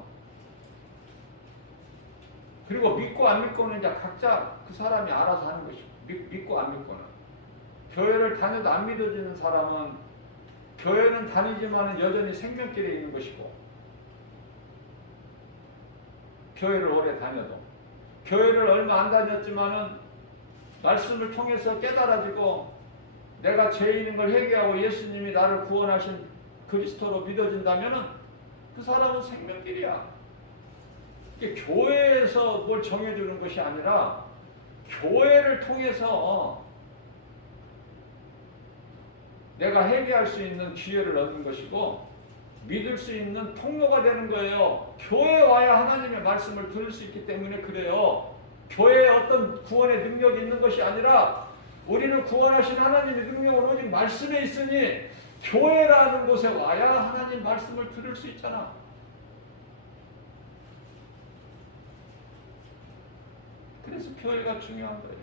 그리고 믿고 안 믿고는 이제 각자 그 사람이 알아서 하는 것이고 믿고 안 믿고는. 교회를 다녀도 안 믿어지는 사람은 교회는 다니지만 여전히 생명길에 있는 것이고 교회를 오래 다녀도 교회를 얼마 안 다녔지만은 말씀을 통해서 깨달아지고 내가 죄인인 걸 회개하고 예수님이 나를 구원하신 그리스도로 믿어진다면은 그 사람은 생명길이야. 이게 교회에서 뭘 정해주는 것이 아니라 교회를 통해서 내가 회개할 수 있는 기회를 얻는 것이고 믿을 수 있는 통로가 되는 거예요. 교회에 와야 하나님의 말씀을 들을 수 있기 때문에 그래요. 교회에 어떤 구원의 능력이 있는 것이 아니라 우리는 구원하신 하나님의 능력은 오직 말씀에 있으니 교회라는 곳에 와야 하나님 말씀을 들을 수 있잖아. 그래서 교회가 중요한 거예요.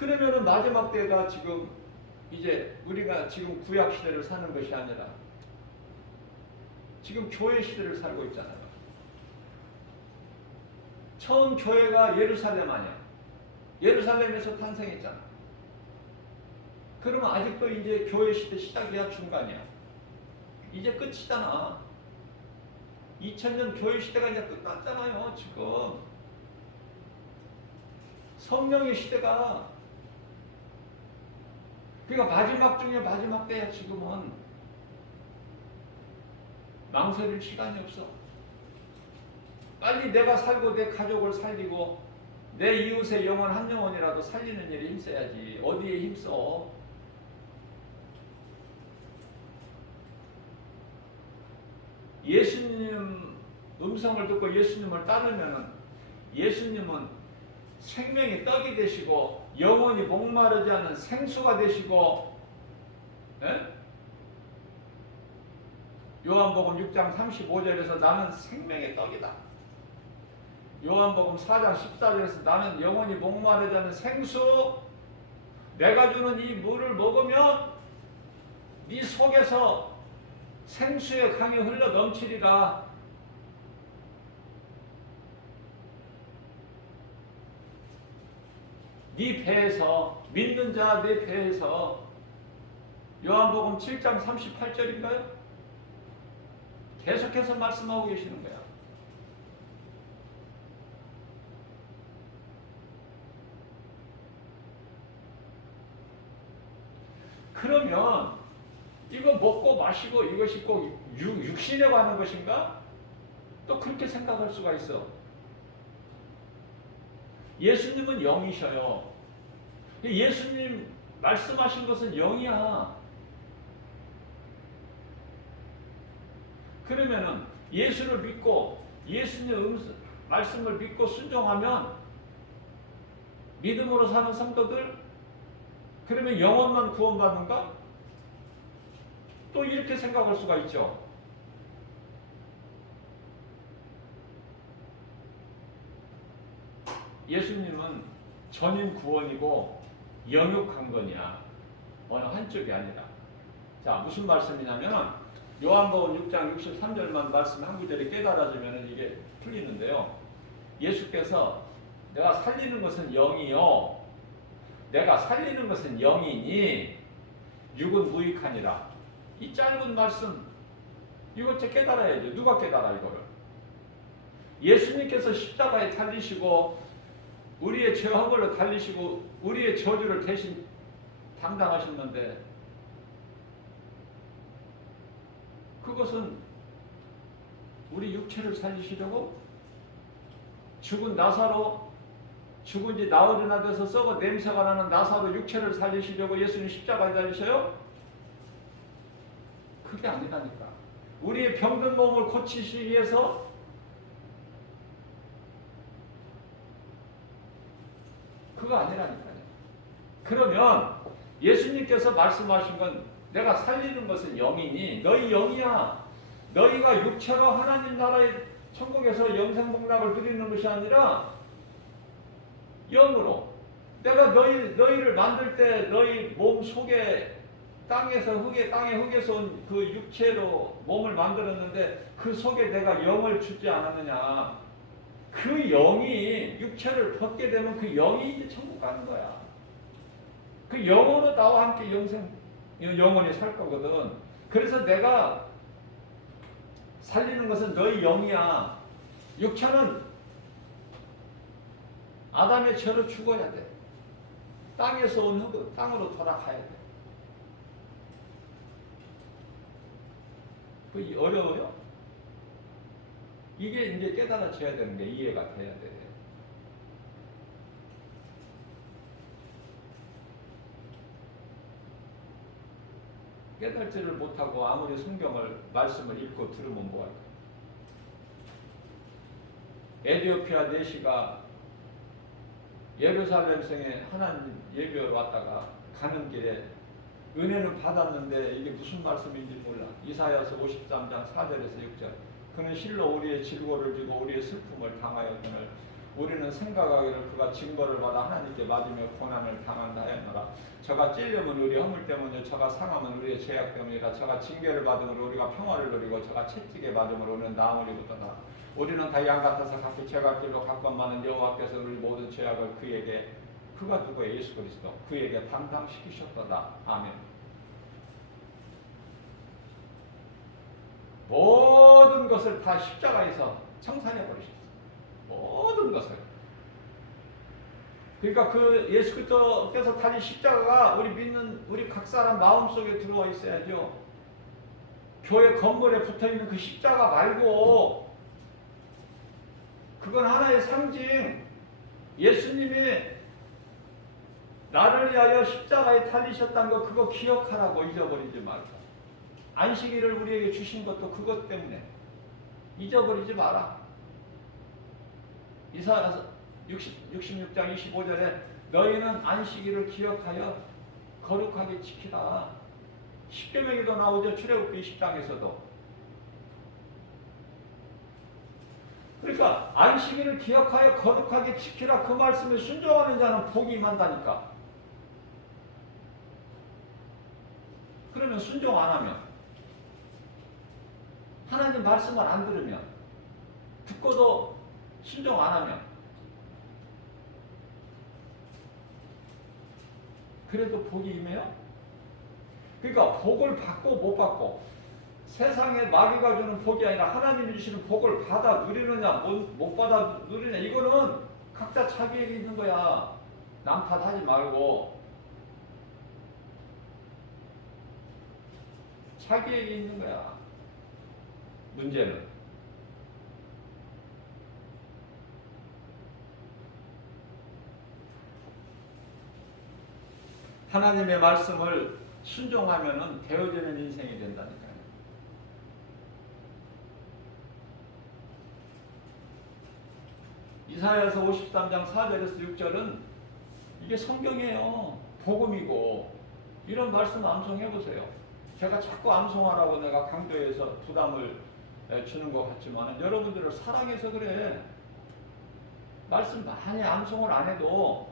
그러면은 마지막 때가 지금 이제 우리가 지금 구약 시대를 사는 것이 아니라 지금 교회 시대를 살고 있잖아요. 처음 교회가 예루살렘 아니야. 예루살렘에서 탄생했잖아. 그러면 아직도 이제 교회 시대 시작이야, 중간이야. 이제 끝이잖아. 2000년 교회 시대가 이제 끝났잖아요, 지금. 성령의 시대가. 그러니까 마지막 중에 마지막 때야, 지금은. 망설일 시간이 없어. 빨리 내가 살고 내 가족을 살리고 내 이웃의 영혼 한 영혼이라도 살리는 일에 힘써야지. 어디에 힘써? 예수님 음성을 듣고 예수님을 따르면 예수님은 생명의 떡이 되시고 영원히 목마르지 않은 생수가 되시고, 예? 요한복음 6장 35절에서 나는 생명의 떡이다. 요한복음 4장 14절에서 나는 영원히 목마르지 않은 생수, 내가 주는 이 물을 먹으면 네 속에서 생수의 강이 흘러 넘치리라. 네 배에서, 믿는 자 네 배에서. 요한복음 7장 38절인가요? 계속해서 말씀하고 계시는 거야. 그러면 이거 먹고 마시고 이것이 꼭 육신에 관한 것인가? 또 그렇게 생각할 수가 있어. 예수님은 영이셔요. 예수님 말씀하신 것은 영이야. 그러면은 예수를 믿고 예수님 말씀을 믿고 순종하면 믿음으로 사는 성도들, 그러면 영혼만 구원받는가? 또 이렇게 생각할 수가 있죠. 예수님은 전인 구원이고 영육 강건이야. 어느 한쪽이 아니라. 자, 무슨 말씀이냐면 요한복음 6장 63절만 말씀 한 구절에 깨달아지면 이게 풀리는데요. 예수께서 내가 살리는 것은 영이요, 내가 살리는 것은 영이니 육은 무익하니라. 이 짧은 말씀, 이것 좀 깨달아야죠. 누가 깨달아 이거를? 예수님께서 십자가에 달리시고 우리의 죄 허물로 달리시고 우리의 저주를 대신 담당하셨는데, 그것은 우리 육체를 살리시려고 죽은 나사로, 죽은 지 나흘이나 돼서 썩어 냄새가 나는 나사로 육체를 살리시려고 예수님 십자가에 달리셔요? 그게 아니라니까. 우리의 병든 몸을 고치시기 위해서 그거 아니라니까요. 그러면 예수님께서 말씀하신 건 내가 살리는 것은 영이니 너희 영이야. 너희가 육체로 하나님 나라의 천국에서 영생복락을 누리는 것이 아니라 영으로. 내가 너희를 만들 때 너희 몸 속에 땅의 흙에서 온 그 육체로 몸을 만들었는데 그 속에 내가 영을 주지 않았느냐. 그 영이 육체를 벗게 되면 그 영이 이제 천국 가는 거야. 그 영으로 나와 함께 영원히 살 거거든. 그래서 내가 살리는 것은 너희 영이야. 육체는 아담의 죄로 죽어야 돼. 땅에서 온 흙은 땅으로 돌아가야 돼. 그 어려워요? 이게 이제 깨달아져야 되는 게 이해가 돼야 돼. 깨달지를 못하고 아무리 성경을 말씀을 읽고 들으면 뭐할까? 에디오피아 내시가 예루살렘성에 하나님 예배로 왔다가 가는 길에 은혜는 받았는데 이게 무슨 말씀인지 몰라. 이사야서 53장 4절에서 6절. 그는 실로 우리의 질고를 지고 우리의 슬픔을 당하였거늘 우리는 생각하기를 그가 징벌을 받아 하나님께 맞으며 고난을 당한다 하였노라. 저가 찔림은 우리 허물 때문이요 저가 상함은 우리의 죄악 때문이라. 저가 징계를 받음으로 우리가 평화를 누리고 저가 채찍에 맞음으로 우리는 나음을 입었도다. 우리는 다 양 같아서 각기 죄갈 길로 각번 많은 여호와께서 우리 모든 죄악을 그에게, 그가 누구예요? 예수 그리스도, 그에게 담당시키셨도다. 아멘. 모든 것을 다 십자가에서 청산해 버리셨어요. 모든 것을. 그러니까 그 예수 그리스도께서 달린 십자가가 우리 믿는 우리 각 사람 마음속에 들어와 있어야죠. 교회 건물에 붙어있는 그 십자가 말고, 그건 하나의 상징. 예수님이 나를 위하여 십자가에 달리셨다는 거, 그거 기억하라고. 잊어버리지 말고. 안식일을 우리에게 주신 것도 그것 때문에. 잊어버리지 마라. 이사야서 66장 25절에 너희는 안식일을 기억하여 거룩하게 지키라. 십계명에도 나오죠. 출애굽기 20장에서도. 그러니까 안식일을 기억하여 거룩하게 지키라. 그 말씀에 순종하는 자는 복이 임한다니까. 그러면 순종 안 하면, 하나님 말씀을 안 들으면, 듣고도 순종 안 하면, 그래도 복이 임해요? 그러니까 복을 받고 못 받고, 세상에 마귀가 주는 복이 아니라 하나님이 주시는 복을 받아 누리느냐 못 받아 누리느냐, 이거는 각자 자기에게 있는 거야. 남 탓하지 말고 자기에게 있는 거야. 문제는 하나님의 말씀을 순종하면은 되어지는 인생이 된다니까요. 이사야서 53장 4절에서 6절은 이게 성경이에요. 복음이고. 이런 말씀 암송해보세요. 제가 자꾸 암송하라고 내가 강조해서 부담을 주는 것 같지만 여러분들을 사랑해서 그래. 말씀 많이 암송을 안 해도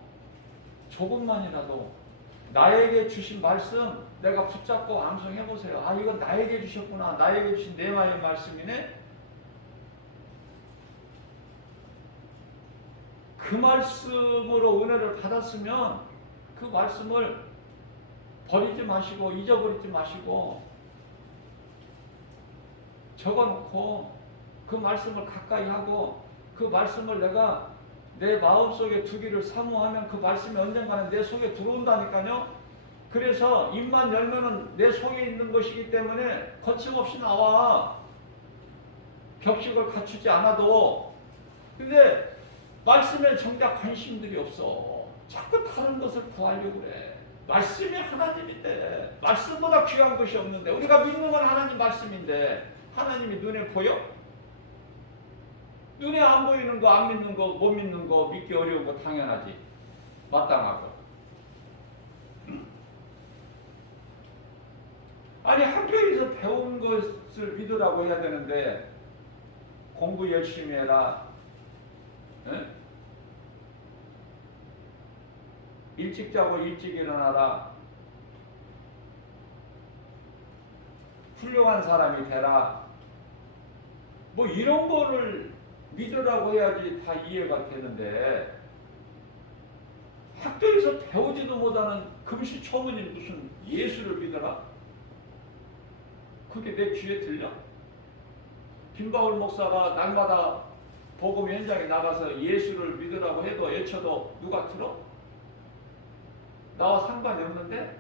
조금만이라도 나에게 주신 말씀 내가 붙잡고 암송해보세요. 아, 이건 나에게 주셨구나. 나에게 주신 내마의 말씀이네. 그 말씀으로 은혜를 받았으면 그 말씀을 버리지 마시고 잊어버리지 마시고 적어놓고 그 말씀을 가까이 하고 그 말씀을 내가 내 마음속에 두기를 사모하면 그 말씀이 언젠가는 내 속에 들어온다니까요. 그래서 입만 열면은 내 속에 있는 것이기 때문에 거침없이 나와. 격식을 갖추지 않아도. 근데 말씀에 정작 관심들이 없어. 자꾸 다른 것을 구하려고 그래. 말씀이 하나님인데, 말씀보다 귀한 것이 없는데, 우리가 믿는 건 하나님 말씀인데 하나님이 눈에 보여? 눈에 안 보이는 거, 안 믿는 거, 못 믿는 거, 믿기 어려운 거 당연하지. 마땅하고. 아니, 학교에서 배운 것을 믿으라고 해야 되는데 공부 열심히 해라. 에? 일찍 자고 일찍 일어나라. 훌륭한 사람이 되라. 뭐 이런 거를 믿으라고 해야지 다 이해가 되는데 학교에서 배우지도 못하는 금시초문이 무슨 예수를 믿어라? 그게 내 귀에 들려? 김바울 목사가 날마다 복음 현장에 나가서 예수를 믿으라고 해도 애쳐도 누가 들어? 나와 상관이 없는데?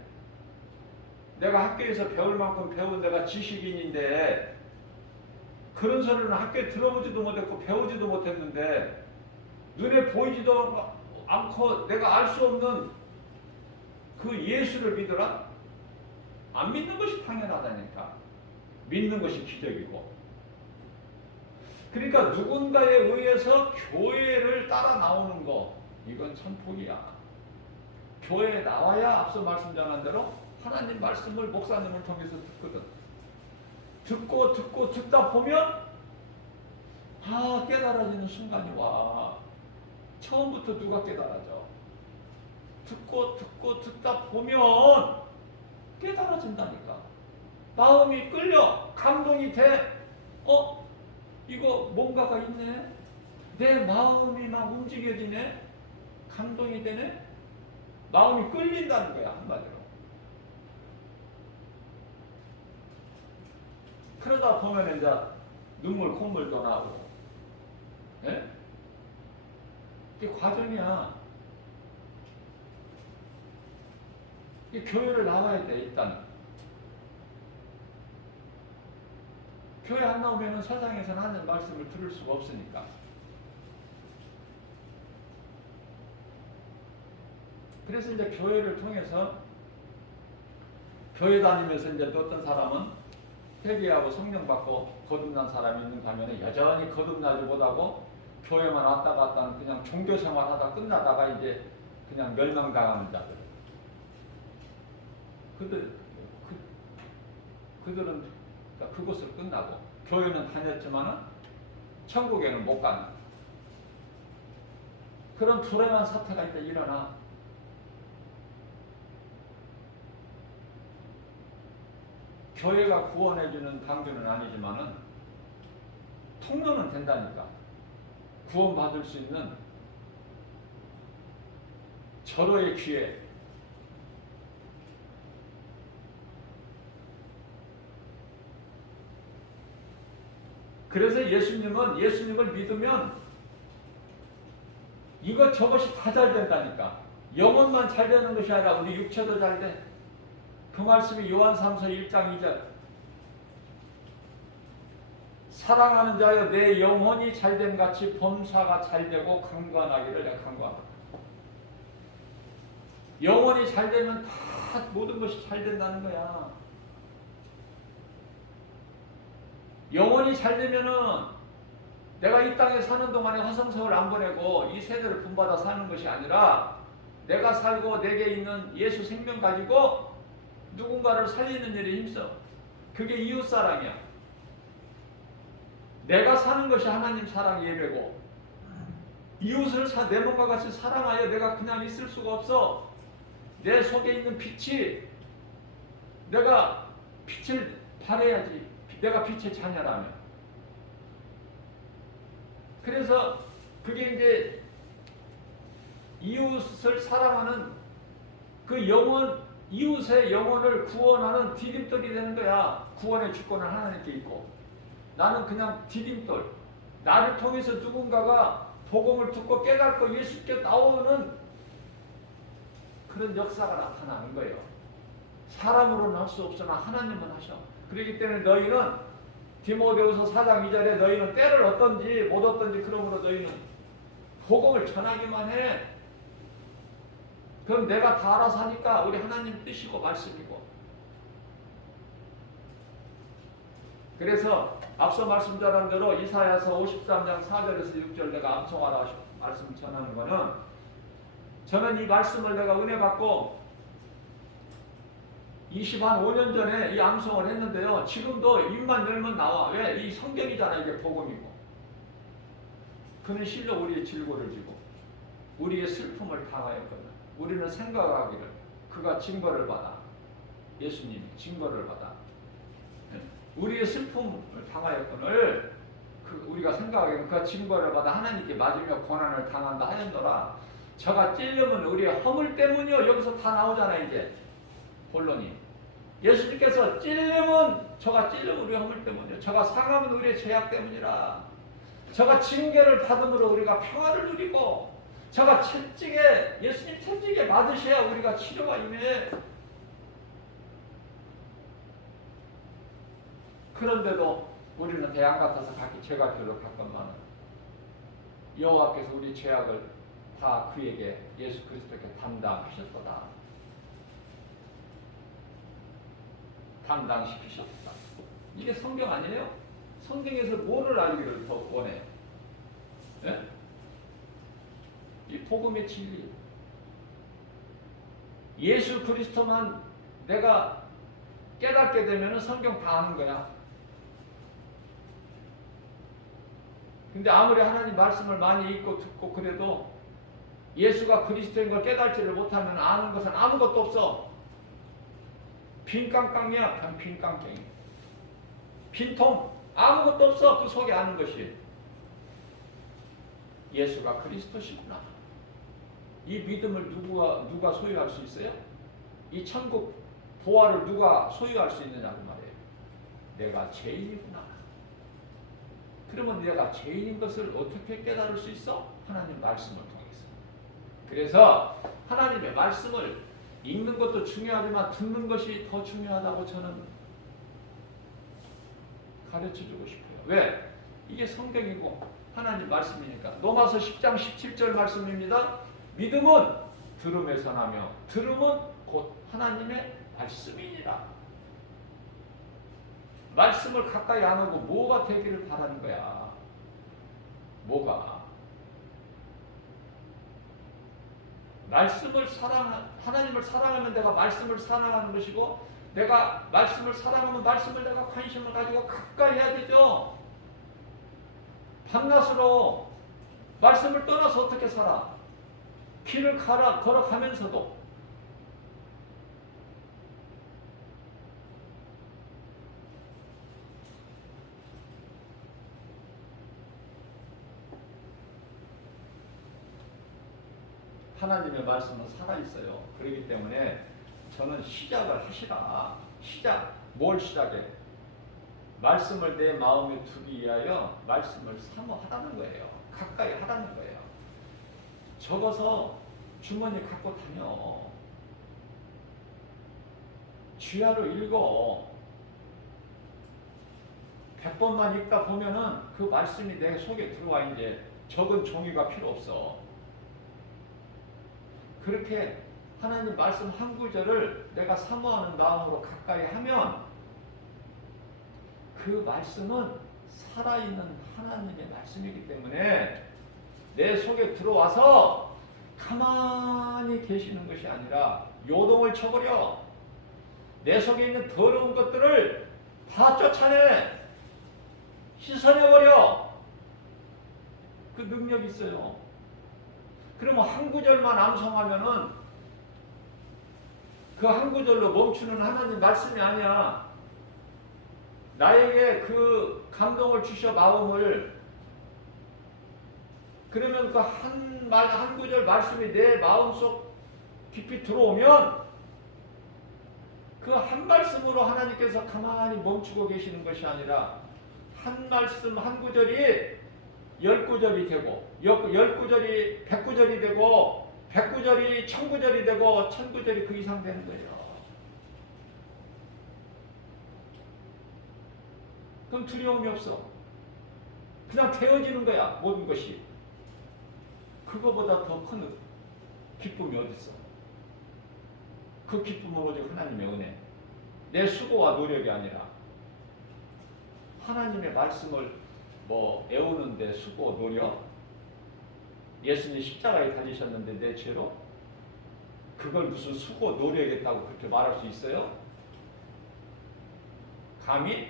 내가 학교에서 배울 만큼 배운 내가 지식인인데 그런 소리는 학교에 들어보지도 못했고 배우지도 못했는데 눈에 보이지도 않고 내가 알 수 없는 그 예수를 믿으라? 안 믿는 것이 당연하다니까. 믿는 것이 기적이고. 그러니까 누군가에 의해서 교회를 따라 나오는 거, 이건 참 복이야. 교회에 나와야 앞서 말씀 전한 대로 하나님 말씀을 목사님을 통해서 듣거든. 듣고 듣다 보면 깨달아지는 순간이 와. 처음부터 누가 깨달아져? 듣고 듣다 보면 깨달아진다니까. 마음이 끌려 감동이 돼. 이거 뭔가가 있네. 내 마음이 막 움직여지네. 감동이 되네. 마음이 끌린다는 거야, 한마디로. 그러다 보면 이제 눈물 콧물도 나고. 예? 이게 과정이야. 이 교회를 나와야 돼, 일단. 교회 안 나오면 세상에서는 하는 말씀을 들을 수가 없으니까. 그래서 이제 교회를 통해서, 교회 다니면서 이제 어떤 사람은 회개하고 성령 받고 거듭난 사람이 있는 가면은 여전히 거듭나지 못하고 교회만 왔다 갔다 하는 그냥 종교 생활하다 끝나다가 이제 그냥 멸망당하는 자들. 그들은 그것을 끝나고 교회는 다녔지만은 천국에는 못 가는 그런 불행한 사태가 이제 일어나. 교회가 구원해주는 방주는 아니지만은 통로는 된다니까. 구원받을 수 있는 절호의 기회. 그래서 예수님을 믿으면 이것저것이 다 잘 된다니까. 영혼만 잘 되는 것이 아니라 우리 육체도 잘 돼. 그 말씀이 요한 3서 1장 2절. 사랑하는 자여 내 영혼이 잘됨 같이 범사가 잘되고 강건하기를 내가 강구한다. 영혼이 잘되면 다 모든 것이 잘 된다는 거야. 영혼이 잘되면은 내가 이 땅에 사는 동안에 화성세월 안 보내고 이 세대를 분받아 사는 것이 아니라 내가 살고 내게 있는 예수 생명 가지고 누군가를 살리는 일에 힘써. 그게 이웃사랑이야. 내가 사는 것이 하나님 사랑 예배고 이웃을 내 몸과 같이 사랑하여 내가 그냥 있을 수가 없어. 내 속에 있는 빛이 내가 빛을 발해야지. 내가 빛의 자녀라면. 그래서 그게 이제 이웃을 사랑하는 그 영혼, 이웃의 영혼을 구원하는 디딤돌이 되는 거야. 구원의 주권은 하나님께 있고 나는 그냥 디딤돌. 나를 통해서 누군가가 복음을 듣고 깨닫고 예수께 나오는 그런 역사가 나타나는 거예요. 사람으로는 할 수 없으나 하나님은 하셔. 그렇기 때문에 너희는 디모데후서 4장 2절에 너희는 때를 얻든지 못 얻든지 그러므로 너희는 복음을 전하기만 해. 그럼 내가 다 알아서 하니까 우리 하나님 뜻이고 말씀이고. 그래서 앞서 말씀드린 대로 이사야서 53장 4절에서 6절 내가 암송하라 말씀 전하는 거는 저는 이 말씀을 내가 은혜 받고 25년 전에 이 암송을 했는데요. 지금도 입만 열면 나와. 왜? 이 성경이잖아. 이게 복음이고. 그는 실로 우리의 질고를 지고 우리의 슬픔을 당하였거든. 우리는 생각하기를 그가 징벌을 받아. 예수님이 징벌을 받아. 우리의 슬픔을 당하였거늘 우리가 생각하기를 그가 징벌을 받아 하나님께 맞으며 고난을 당한다 하였노라. 저가 찔려면 우리의 허물 때문이요. 여기서 다 나오잖아 이제. 본론이 예수님께서 찔림은 저가 찔림 우리의 허물 때문이요. 저가 상함은 우리의 죄악 때문이라. 저가 징계를 받음으로 우리가 평화를 누리고 저가 채찍에 예수님 채찍에 맞으셔야 우리가 치료가 임해. 그런데도 우리는 대양 같아서 각기 죄가 길로 갔건만은 여호와께서 우리 죄악을 다 그에게 예수 그리스도께 담당하셨도다. 담당시키셨다. 이게 성경 아니에요? 성경에서 뭐를 알기를 더 원해? 예? 이 복음의 진리. 예수 그리스도만 내가 깨닫게 되면 성경 다 아는 거야. 근데 아무리 하나님 말씀을 많이 읽고 듣고 그래도 예수가 그리스도인 걸 깨달지를 못하면 아는 것은 아무것도 없어. 빈깡깡이야. 빈깡깡이. 빈통. 아무것도 없어. 그 속에 아는 것이. 예수가 그리스도시구나. 이 믿음을 누가 소유할 수 있어요? 이 천국 보화를 누가 소유할 수 있느냐고 말이에요. 내가 죄인이구나. 그러면 내가 죄인인 것을 어떻게 깨달을 수 있어? 하나님 말씀을 통해서. 그래서 하나님의 말씀을 읽는 것도 중요하지만 듣는 것이 더 중요하다고 저는 가르쳐주고 싶어요. 왜? 이게 성경이고 하나님 말씀이니까. 로마서 10장 17절 말씀입니다. 믿음은 들음에서 나며 들음은 곧 하나님의 말씀이니라. 말씀을 가까이 안 하고 뭐가 되기를 바라는 거야. 뭐가? 하나님을 사랑하면 내가 말씀을 사랑하는 것이고, 내가 말씀을 사랑하면 말씀을 내가 관심을 가지고 가까이 해야 되죠. 밤낮으로 말씀을 떠나서 어떻게 살아? 길을 걸어가면서도 하나님의 말씀은 살아있어요. 그렇기 때문에 저는 시작을 하시라. 뭘 시작해? 말씀을 내 마음에 두기 위하여 말씀을 사모하라는 거예요. 가까이 하라는 거예요. 적어서 주머니 갖고 다녀. 쥐하로 읽어. 100번만 읽다 보면은 그 말씀이 내 속에 들어와. 이제 적은 종이가 필요 없어. 그렇게 하나님 말씀 한 구절을 내가 사모하는 마음으로 가까이 하면 그 말씀은 살아있는 하나님의 말씀이기 때문에 내 속에 들어와서 가만히 계시는 것이 아니라 요동을 쳐버려. 내 속에 있는 더러운 것들을 다 쫓아내. 씻어내버려. 그 능력이 있어요. 그러면 한 구절만 암송하면은 그 한 구절로 멈추는 하나님 말씀이 아니야. 나에게 그 감동을 주셔 마음을. 그러면 그 한 구절 말씀이 내 마음속 깊이 들어오면 그 한 말씀으로 하나님께서 가만히 멈추고 계시는 것이 아니라 한 말씀 한 구절이 10구절이 되고 10구절이 100구절이 되고 100구절이 1000구절이 되고 1000구절이 그 이상 되는 거예요. 그럼 두려움이 없어. 그냥 되어지는 거야. 모든 것이. 그거보다 더 큰 기쁨이 어디 있어? 그 기쁨은 오직 하나님의 은혜. 내 수고와 노력이 아니라 하나님의 말씀을 애우는데 수고, 노력? 예수님이 십자가에 달리셨는데 내 죄로? 그걸 무슨 수고, 노력이겠다고 그렇게 말할 수 있어요? 감히?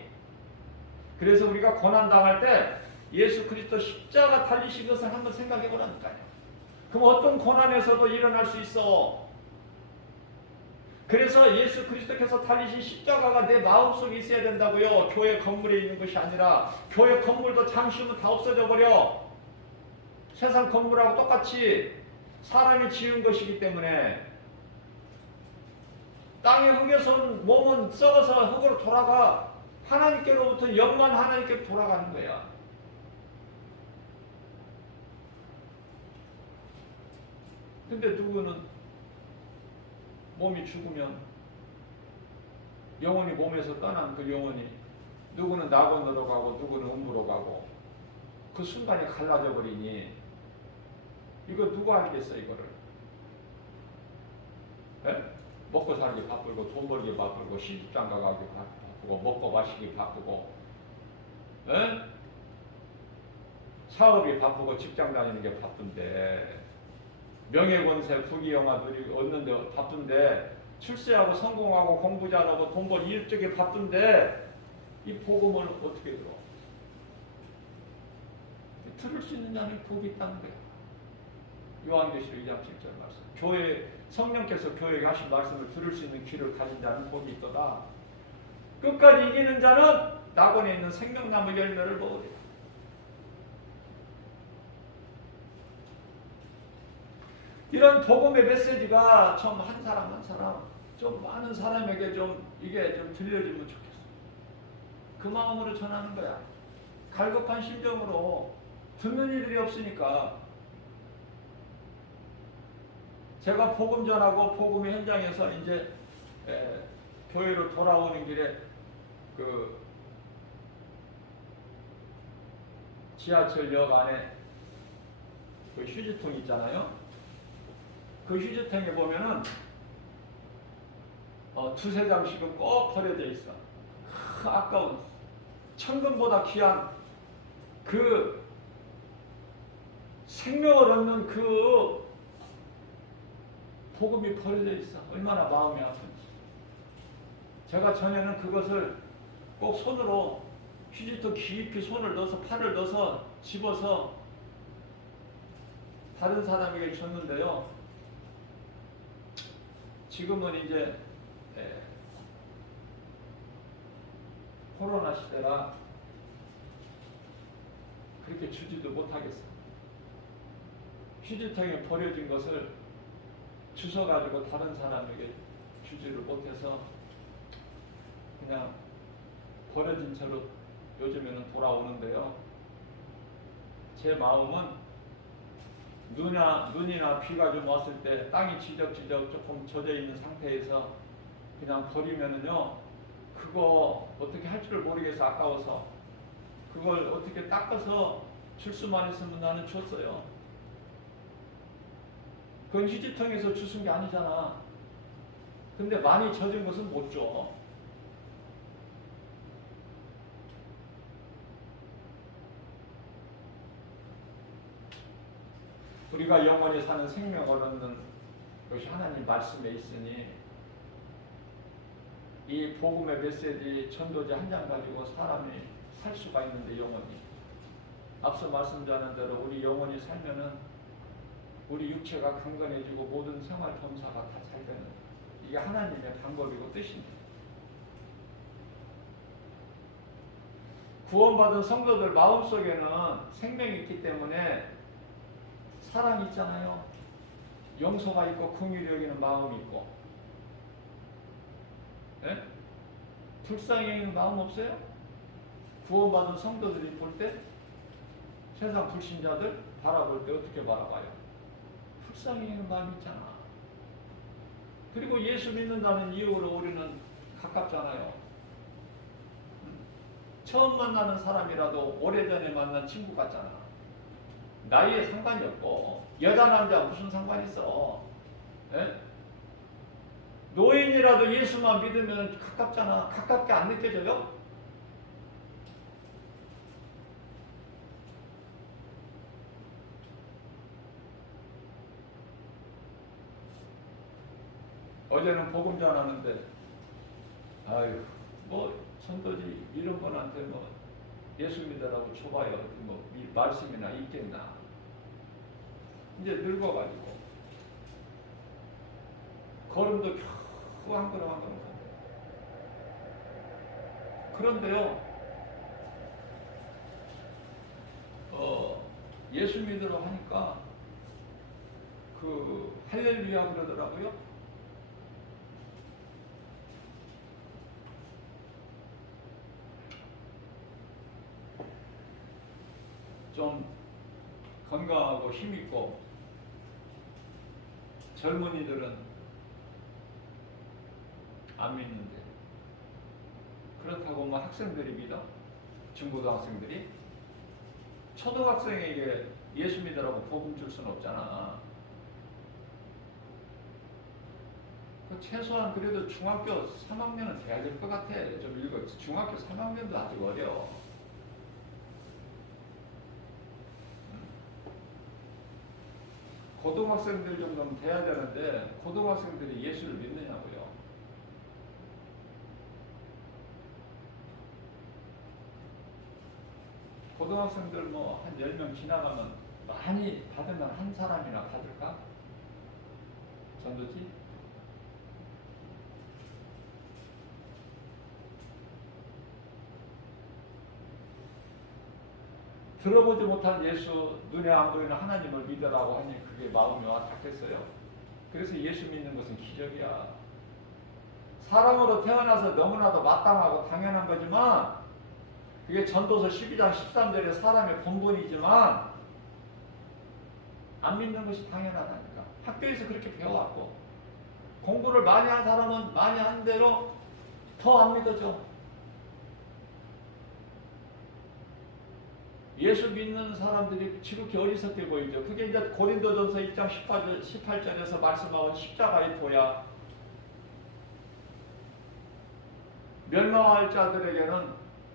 그래서 우리가 고난당할 때 예수 그리스도 십자가 달리신 것을 한번 생각해 보라니까요. 그럼 어떤 고난에서도 일어날 수 있어. 그래서 예수 그리스도께서 달리신 십자가가 내 마음속에 있어야 된다고요. 교회 건물에 있는 것이 아니라. 교회 건물도 잠시 후면 다 없어져 버려. 세상 건물하고 똑같이 사람이 지은 것이기 때문에 땅에 흙에서 온 몸은 썩어서 흙으로 돌아가. 하나님께로부터 영만 하나님께 돌아가는 거야. 근데 누구는 몸이 죽으면 영혼이 몸에서 떠난 그 영혼이 누구는 낙원으로 가고 누구는 음부로 가고 그 순간에 갈라져 버리니 이거 누가 알겠어 이거를? 에? 먹고 살기 바쁘고 돈 벌기 바쁘고 시집장가 가기 바쁘고 먹고 마시기 바쁘고 에? 사업이 바쁘고 직장 다니는 게 바쁜데 명예권세 부귀영화 얻는데 바쁜데 출세하고 성공하고 공부 잘하고 돈 벌 일 쪽에 바쁜데 이 복음을 어떻게 들어? 들을 수 있는 자는 복이 있다는 거야. 요한계시록 2장 7절 말씀. 교회 성령께서 교회에 하신 말씀을 들을 수 있는 귀를 가진 자는 복이 있도다. 끝까지 이기는 자는 낙원에 있는 생명나무 열매를 먹으리라. 이런 복음의 메시지가 좀 한 사람 한 사람, 좀 많은 사람에게 좀 이게 좀 들려주면 좋겠어. 그 마음으로 전하는 거야. 갈급한 심정으로. 듣는 이들이 없으니까. 제가 복음 전하고 복음의 현장에서 이제 교회로 돌아오는 길에 그 지하철역 안에 그 휴지통 있잖아요. 그 휴지통에 보면은 두세 장씩은 꼭 버려져 있어. 아까운 천금보다 귀한 그 생명을 얻는 그 복음이 버려져 있어. 얼마나 마음이 아픈지. 제가 전에는 그것을 꼭 손으로 휴지통 깊이 손을 넣어서 팔을 넣어서 집어서 다른 사람에게 줬는데요. 지금은 이제 코로나 시대라 그렇게 주지도 못하겠어. 휴지통에 버려진 것을 주워가지고 다른 사람에게 주지를 못해서 그냥 버려진 채로 요즘에는 돌아오는데요. 제 마음은 눈이나 비가 좀 왔을 때 땅이 지적지적 조금 젖어 있는 상태에서 그냥 버리면은요, 그거 어떻게 할 줄을 모르겠어. 아까워서 그걸 어떻게 닦아서 줄 수만 있으면 나는 줬어요. 그건 휴지통에서 주순 게 아니잖아. 근데 많이 젖은 것은 못 줘. 우리가 영원히 사는 생명을 얻는 것이 하나님 말씀에 있으니 이 복음의 메시지 전도지 한 장 가지고 사람이 살 수가 있는데 영원히. 앞서 말씀드린 대로 우리 영원히 살면은 우리 육체가 강건해지고 모든 생활 범사가 다 잘 되는, 이게 하나님의 방법이고 뜻입니다. 구원받은 성도들 마음속에는 생명이 있기 때문에 사랑이 있잖아요. 용서가 있고 긍휼히 여기는 마음이 있고. 예? 불쌍히 여기는 마음 없어요? 구원받은 성도들이 볼 때 세상 불신자들 바라볼 때 어떻게 바라봐요? 불쌍히 여기는 마음이 있잖아. 그리고 예수 믿는다는 이유로 우리는 가깝잖아요. 처음 만나는 사람이라도 오래전에 만난 친구 같잖아. 나이에 상관이 없고 여자 남자 무슨 상관이 있어. 예? 노인이라도 예수만 믿으면 가깝잖아. 가깝게 안 느껴져요? 어제는 복음 전하는데 아유 뭐 전도지 이런 분한테 뭐 예수 믿으라고 줘봐요. 뭐 말씀이나 있겠나. 이제 늙어가지고 걸음도 겨우 한 걸음 한 걸음. 그런데요, 예수 믿으라고 하니까 그 할렐루야 그러더라고요. 좀 건강하고 힘있고 젊은이들은 안 믿는데, 그렇다고 뭐 학생들이 믿어? 중고등학생들이? 초등학생에게 예수 믿으라고 복음 줄 수는 없잖아. 그 최소한 그래도 중학교 3학년은 돼야 될 것 같아. 좀 읽어. 중학교 3학년도 아직 어려. 고등학생들 정도는 돼야 되는데 고등학생들이 예수를 믿느냐고요. 고등학생들 뭐 한 10명 지나가면 많이 받으면 한 사람이나 받을까? 전도지? 들어보지 못한 예수, 눈에 안 보이는 하나님을 믿으라고 하니 그게 마음이 와 닿겠어요? 그래서 예수 믿는 것은 기적이야. 사람으로 태어나서 너무나도 마땅하고 당연한 거지만 그게 전도서 12장 13절에 사람의 본분이지만 안 믿는 것이 당연하다니까. 학교에서 그렇게 배워왔고 공부를 많이 한 사람은 많이 한 대로 더 안 믿어져. 예수 믿는 사람들이 지극히 어리석게 보이죠. 그게 이제 고린도전서 1장 18절에서 말씀하고 십자가의 도야. 멸망할 자들에게는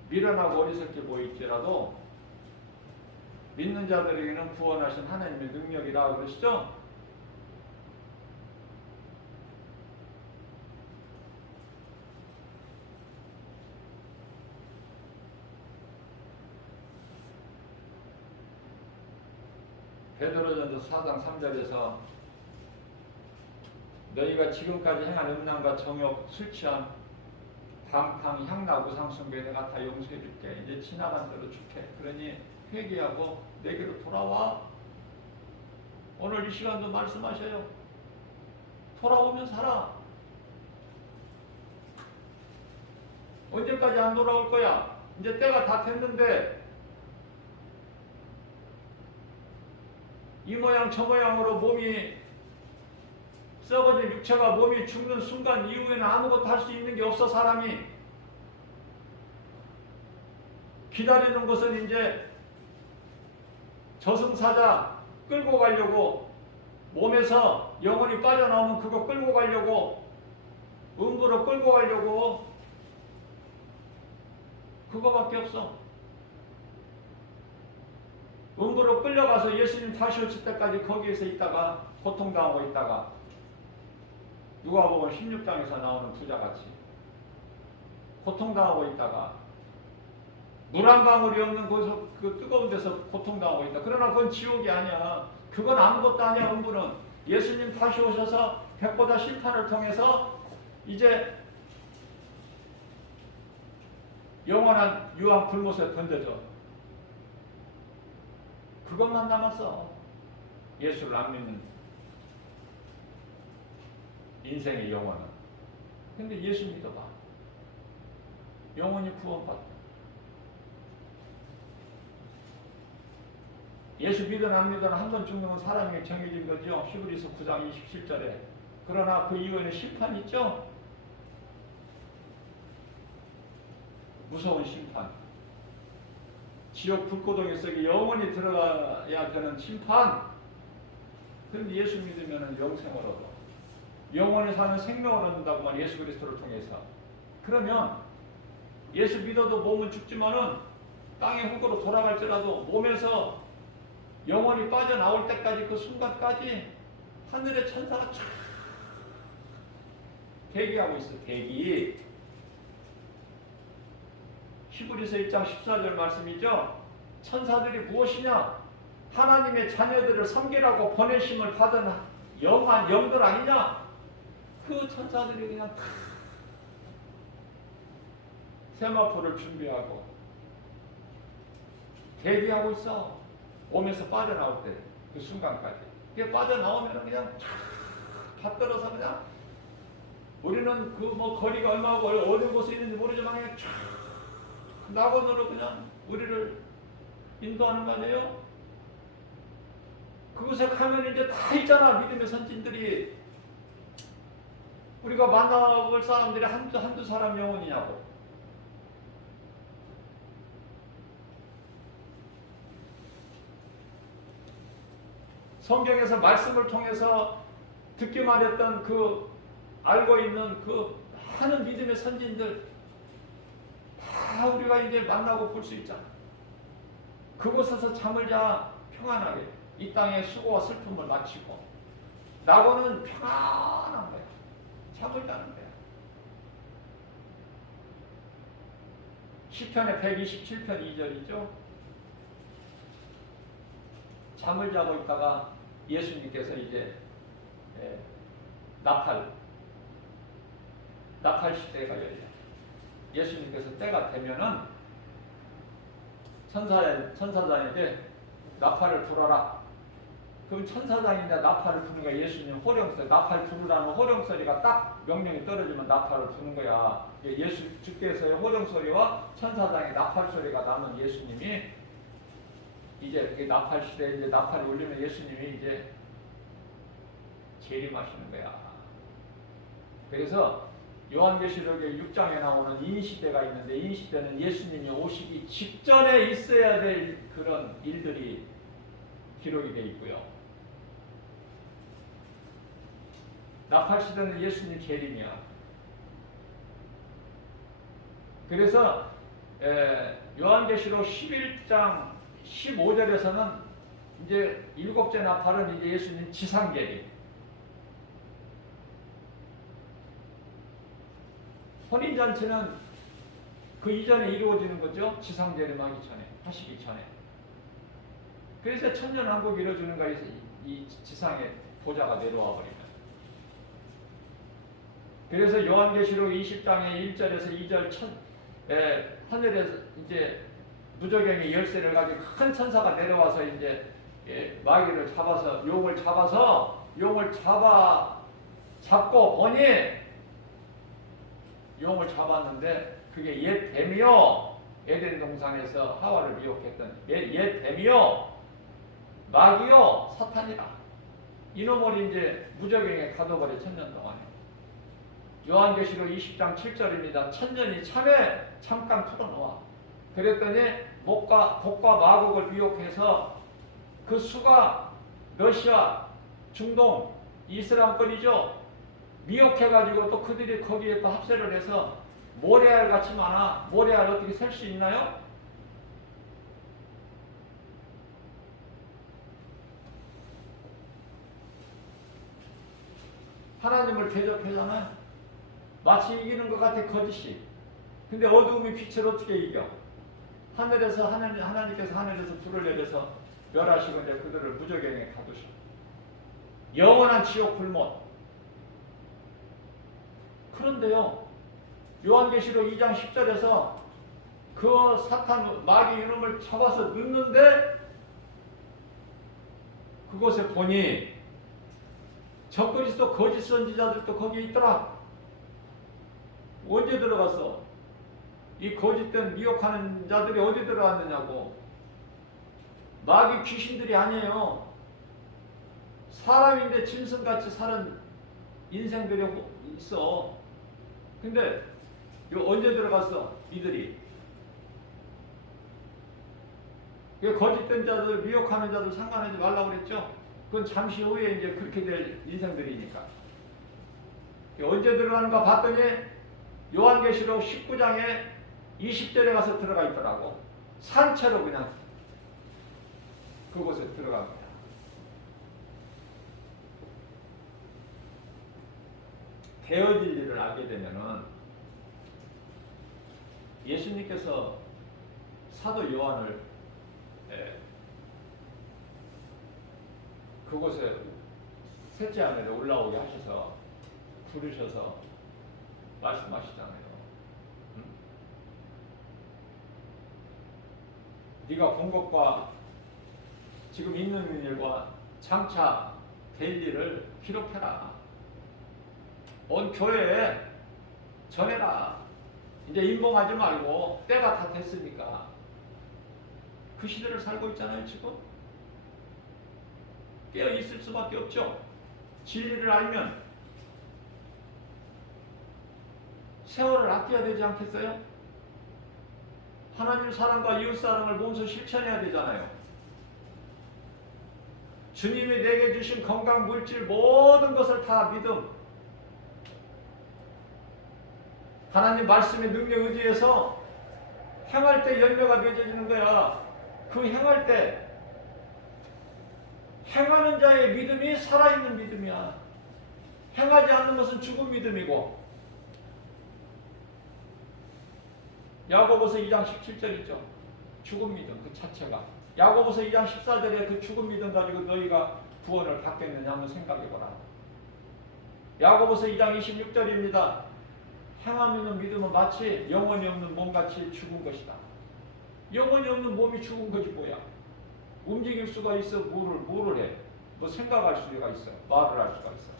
미련하고 어리석게 보일지라도 믿는 자들에게는 구원하신 하나님의 능력이라 그러시죠? 베드로전서 4장 3절에서 너희가 지금까지 행한 음란과 정욕, 술 취한 방탕, 향락, 우상숭배 내가 다 용서해 줄게. 이제 지나간 대로 줄게. 그러니 회개하고 내게로 돌아와. 오늘 이 시간도 말씀하셔요. 돌아오면 살아. 언제까지 안 돌아올 거야? 이제 때가 다 됐는데 이 모양 저 모양으로 몸이 썩어진 육체가 몸이 죽는 순간 이후에는 아무것도 할 수 있는 게 없어. 사람이 기다리는 것은 이제 저승사자 끌고 가려고, 몸에서 영혼이 빠져나오면 그거 끌고 가려고, 음부로 끌고 가려고, 그거밖에 없어. 음부로 끌려가서 예수님 다시 오실 때까지 거기에서 있다가 고통당하고 있다가 누가복음 16장에서 나오는 부자같이 고통당하고 있다가 물 한 방울이 없는 곳에서 그 뜨거운 데서 고통당하고 있다. 그러나 그건 지옥이 아니야. 그건 아무것도 아니야. 음부는 예수님 다시 오셔서 백보다 심판을 통해서 이제 영원한 유황 불못에 던져져. 그것만 남았어. 예수를 안 믿는 인생의 영혼은. 근데 예수 믿어봐. 영혼이 구원받다. 예수 믿으나 안 믿으나 한 번 죽는 건 사람에게 정해진 거죠. 히브리서 9장 27절에. 그러나 그 이후에는 심판이 있죠. 무서운 심판. 지옥 불고동에 썩이 영원히 들어가야 되는 심판. 그런데 예수 믿으면 영생을 얻어. 영원히 사는 생명을 얻는다고만, 예수 그리스도를 통해서. 그러면 예수 믿어도 몸은 죽지만은 땅의 흙으로 돌아갈지라도 몸에서 영혼이 빠져나올 때까지, 그 순간까지 하늘의 천사가 쫙 대기하고 있어. 대기. 히브리서 1장 14절 말씀이죠. 천사들이 무엇이냐? 하나님의 자녀들을 섬기라고 보내심을 받은 영한 영들 아니냐? 그 천사들이 그냥 다 세마포를 준비하고 대기하고 있어. 몸에서 빠져나올 때 그 순간까지. 그게 빠져나오면 그냥 쫙 받들어서 그냥, 우리는 그 뭐 거리가 얼마고 어느 곳에 있는지 모르지만 그냥 쫙 낙원으로 그냥 우리를 인도하는 거 아니에요? 그곳에 가면 이제 다 있잖아. 믿음의 선진들이. 우리가 만나볼 사람들이 한두 사람 영혼이냐고. 성경에서 말씀을 통해서 듣기만 했던 그 알고 있는 그 많은 믿음의 선진들 다 우리가 이제 만나고 볼 수 있잖아. 그곳에서 잠을 자. 평안하게 이 땅의 수고와 슬픔을 마치고 낙원은 평안한 거야. 잠을 자는 거야. 시편의 127편 2절이죠. 잠을 자고 있다가 예수님께서 이제 나팔 시대가 열려. 예수님께서 때가 되면은 천사장에게 나팔을 불어라. 그럼 천사장이냐 나팔을 부는 거야. 예수님 호령소리, 나팔 부르라는 호령소리가 딱 명령이 떨어지면 나팔을 부는 거야. 주께서의 호령소리와 천사장의 나팔 소리가 나면 예수님이 이제 나팔 시대에 이제 나팔이 울리면 예수님이 이제 재림하시는 거야. 그래서 요한계시록의 6장에 나오는 인시대가 있는데, 인시대는 예수님이 오시기 직전에 있어야 될 그런 일들이 기록이 되어 있고요. 나팔시대는 예수님 재림이야. 그래서 요한계시록 11장 15절에서는 이제 7째 나팔은 이제 예수님 지상재림. 혼인잔치는 그 이전에 이루어지는 거죠. 지상재림하기 전에, 하시기 전에. 그래서 천년왕국이 이루어지는 거에서 이 지상에 보좌가 내려와 버리면. 그래서 요한계시록 20장의 1절에서 2절 하늘에서 이제 무저갱이 열쇠를 가지고 큰 천사가 내려와서 이제 마귀를 잡아서 용을 잡고 보니 용을 잡았는데 그게 옛 뱀이요, 에덴 동산에서 하와를 미혹했던 옛 뱀이요, 마귀요, 사탄이다. 이놈을 이제 무저갱에 가둬버려. 천년 동안에. 요한계시록 20장 7절입니다. 천년이 참에 잠깐 풀어놓아. 그랬더니 복과 마곡을 미혹해서 그 수가 러시아, 중동, 이슬람권이죠. 미혹해가지고 또 그들이 거기에 또 합세를 해서 모래알 같이 많아. 모래알 어떻게 셀 수 있나요? 하나님을 대적하잖아요. 마치 이기는 것 같아, 거짓이. 근데 어두움이 빛을 어떻게 이겨? 하나님께서 하늘에서 불을 내려서 멸하시고 이제 그들을 무저갱에 가두셔. 영원한 지옥 불못. 그런데요, 요한계시록 2장 10절에서 그 사탄 마귀 이놈을 잡아서 넣는데 그곳에 보니 적그리스도 거짓 선지자들도 거기에 있더라. 언제 들어갔어? 이 거짓된 미혹하는 자들이 어디 들어갔느냐고. 마귀 귀신들이 아니에요. 사람인데 짐승같이 사는 인생들이 있어. 근데 언제 들어갔어? 이들이. 거짓된 자들, 미혹하는 자들 상관하지 말라고 그랬죠? 그건 잠시 후에 이제 그렇게 될 인생들이니까. 언제 들어가는가 봤더니 요한계시록 19장에 20절에 가서 들어가 있더라고. 산채로 그냥 그곳에 들어갑니다. 되어질 일을 알게 되면은 예수님께서 사도 요한을 그곳에 셋째 하늘에 올라오게 하셔서 부르셔서 말씀하시잖아요. 응? 네가 본 것과 지금 있는 일과 장차 될 일을 기록해라. 온 교회에 전해라. 이제 인봉하지 말고 때가 다 됐으니까. 그 시대를 살고 있잖아요, 지금. 깨어 있을 수밖에 없죠. 진리를 알면 세월을 아껴야 되지 않겠어요? 하나님 사랑과 이웃 사랑을 몸소 실천해야 되잖아요. 주님이 내게 주신 건강, 물질, 모든 것을 다 믿음, 하나님 말씀의 능력 의지해서 행할 때 열매가 맺어지는 거야. 그 행할 때 행하는 자의 믿음이 살아있는 믿음이야. 행하지 않는 것은 죽은 믿음이고. 야고보서 2장 17절이죠. 죽은 믿음 그 자체가. 야고보서 2장 14절에 그 죽은 믿음 가지고 너희가 구원을 받겠느냐 한번 생각해보라. 야고보서 2장 26절입니다. 행함 있는 믿음은 마치 영혼이 없는 몸같이 죽은 것이다. 영혼이 없는 몸이 죽은 거지 뭐야. 움직일 수가 있어. 뭐를 해. 뭐 생각할 수가 있어. 말을 할 수가 있어.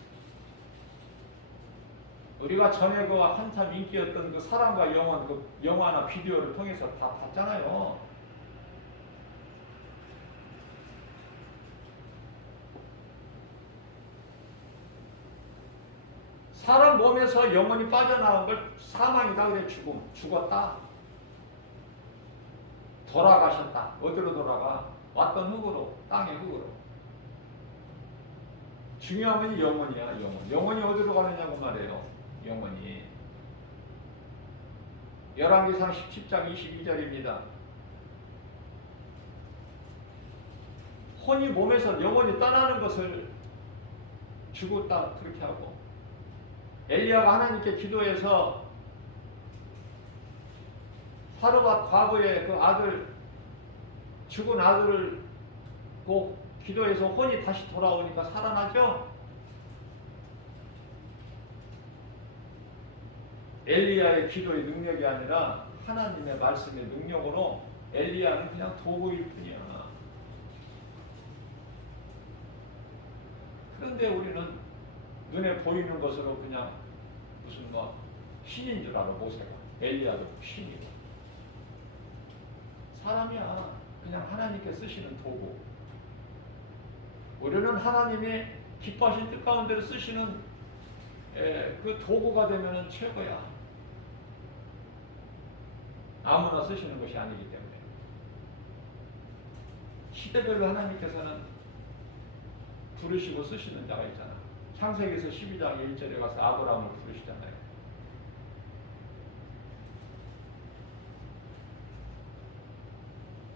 우리가 전에 그 한참 인기였던 그 사랑과 영혼 그 영화나 비디오를 통해서 다 봤잖아요. 사람 몸에서 영혼이 빠져나온 걸 사망이다 그래. 죽었다. 돌아가셨다. 어디로 돌아가? 왔던 흙으로, 땅의 흙으로. 중요한 건 영혼이야. 영혼이 어디로 가느냐고 말해요. 영혼이. 열왕기상 17장 22절입니다. 혼이 몸에서 영혼이 떠나는 것을 죽었다 그렇게 하고, 엘리야가 하나님께 기도해서 사르밧 과부의 그 아들, 죽은 아들을 꼭 기도해서 혼이 다시 돌아오니까 살아나죠? 엘리야의 기도의 능력이 아니라 하나님의 말씀의 능력으로 엘리야는 그냥 도구일 뿐이야. 그런데 우리는 눈에 보이는 것으로 그냥 무슨 뭐 신인 줄 알아. 모세가. 엘리야도 신이고. 사람이야. 그냥 하나님께 쓰시는 도구. 우리는 하나님이 기뻐하신 뜻 가운데로 쓰시는 그 도구가 되면 최고야. 아무나 쓰시는 것이 아니기 때문에. 시대별로 하나님께서는 부르시고 쓰시는 자가 있잖아. 창세기에서 12장 1절에 가서 아브라함을 부르시잖아요.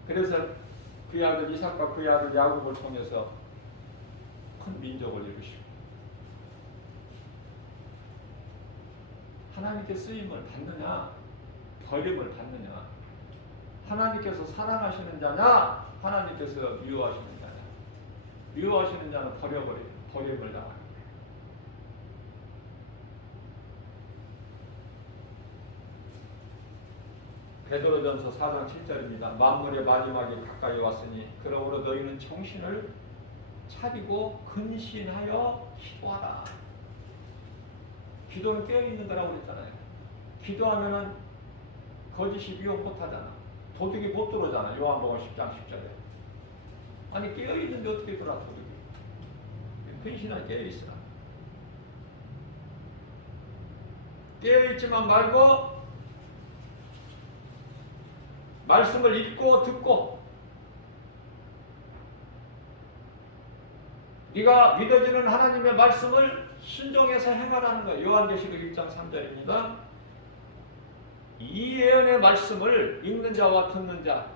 그래서 그의 아들 이삭과 그의 아들 야곱을 통해서 큰 민족을 이루시고 하나님께 쓰임을 받느냐 버림을 받느냐, 하나님께서 사랑하시는 자냐 하나님께서 미워하시는 자냐. 미워하시는 자는 버림을 당합니다. 베드로전서 4장 7절입니다. 만물의 마지막이 가까이 왔으니 그러므로 너희는 정신을 차리고 근신하여 기도하라. 기도는 깨어있는 거라고 그랬잖아요. 기도하면은 거짓이 미혹 못하잖아. 도둑이 못 들어오잖아. 요한복음 10장 10절에. 아니 깨어있는데 어떻게 들어와 도둑이. 근신하여 깨어있으라. 깨어있지만 말고 말씀을 읽고 듣고 네가 믿어지는 하나님의 말씀을 순종해서 행하라는 거예요. 요한계시록 1장 3절입니다. 이 예언의 말씀을 읽는 자와 듣는 자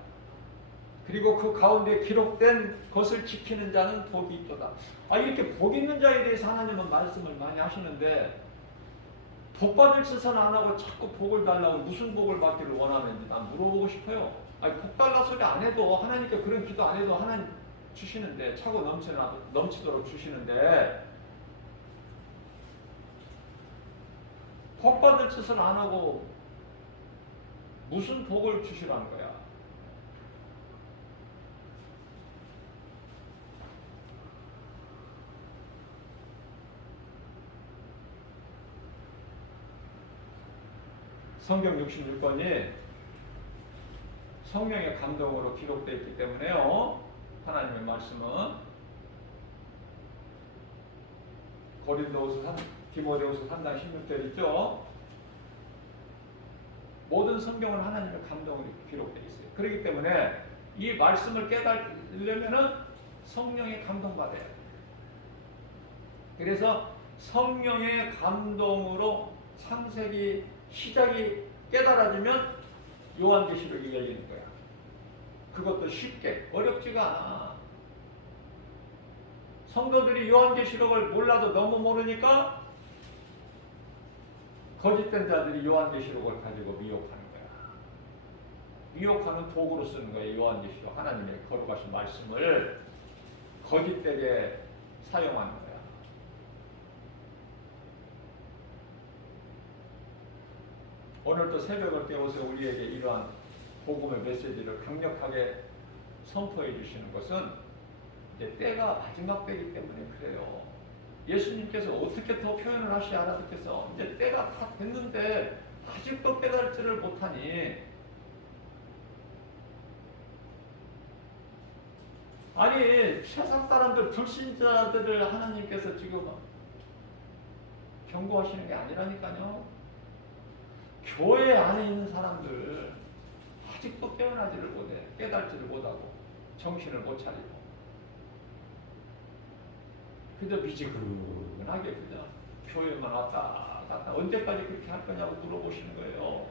그리고 그 가운데 기록된 것을 지키는 자는 복이 있도다. 이렇게 복 있는 자에 대해서 하나님은 말씀을 많이 하시는데 복 받을 짓은 안 하고 자꾸 복을 달라고 무슨 복을 받기를 원하는지 난 물어보고 싶어요. 복 달라 소리 안 해도 하나님께 그런 기도 안 해도 하나님 주시는데 차고 넘치도록 주시는데 복 받을 짓은 안 하고 무슨 복을 주시라는 거야. 성경 66권이 성령의 감동으로 기록되어 있기 때문에요. 하나님의 말씀은 디모데후서 3장 16절 있죠. 모든 성경은 하나님의 감동으로 기록되어 있어요. 그렇기 때문에 이 말씀을 깨달으려면은 성령의 감동받아야 돼요. 그래서 성령의 감동으로 창세기 시작이 깨달아지면 요한계시록이 열리는 거야. 그것도 쉽게 어렵지가 않아. 성도들이 요한계시록을 몰라도 너무 모르니까 거짓된 자들이 요한계시록을 가지고 미혹하는 거야. 미혹하는 도구로 쓰는 거예요. 요한계시록 하나님의 거룩하신 말씀을 거짓되게 사용하는 거야. 오늘도 새벽을 깨워서 우리에게 이러한 복음의 메시지를 강력하게 선포해 주시는 것은 이제 때가 마지막 때이기 때문에 그래요. 예수님께서 어떻게 더 표현을 하시 알아듣겠어? 이제 때가 다 됐는데 아직도 깨달지를 못하니, 아니 세상 사람들 불신자들을 하나님께서 지금 경고하시는 게 아니라니까요. 교회 안에 있는 사람들 아직도 깨어나지를 못해, 깨달지를 못하고 정신을 못 차리고 그저 미지근하게 그저 교회만 왔다 갔다 언제까지 그렇게 할 거냐고 물어보시는 거예요.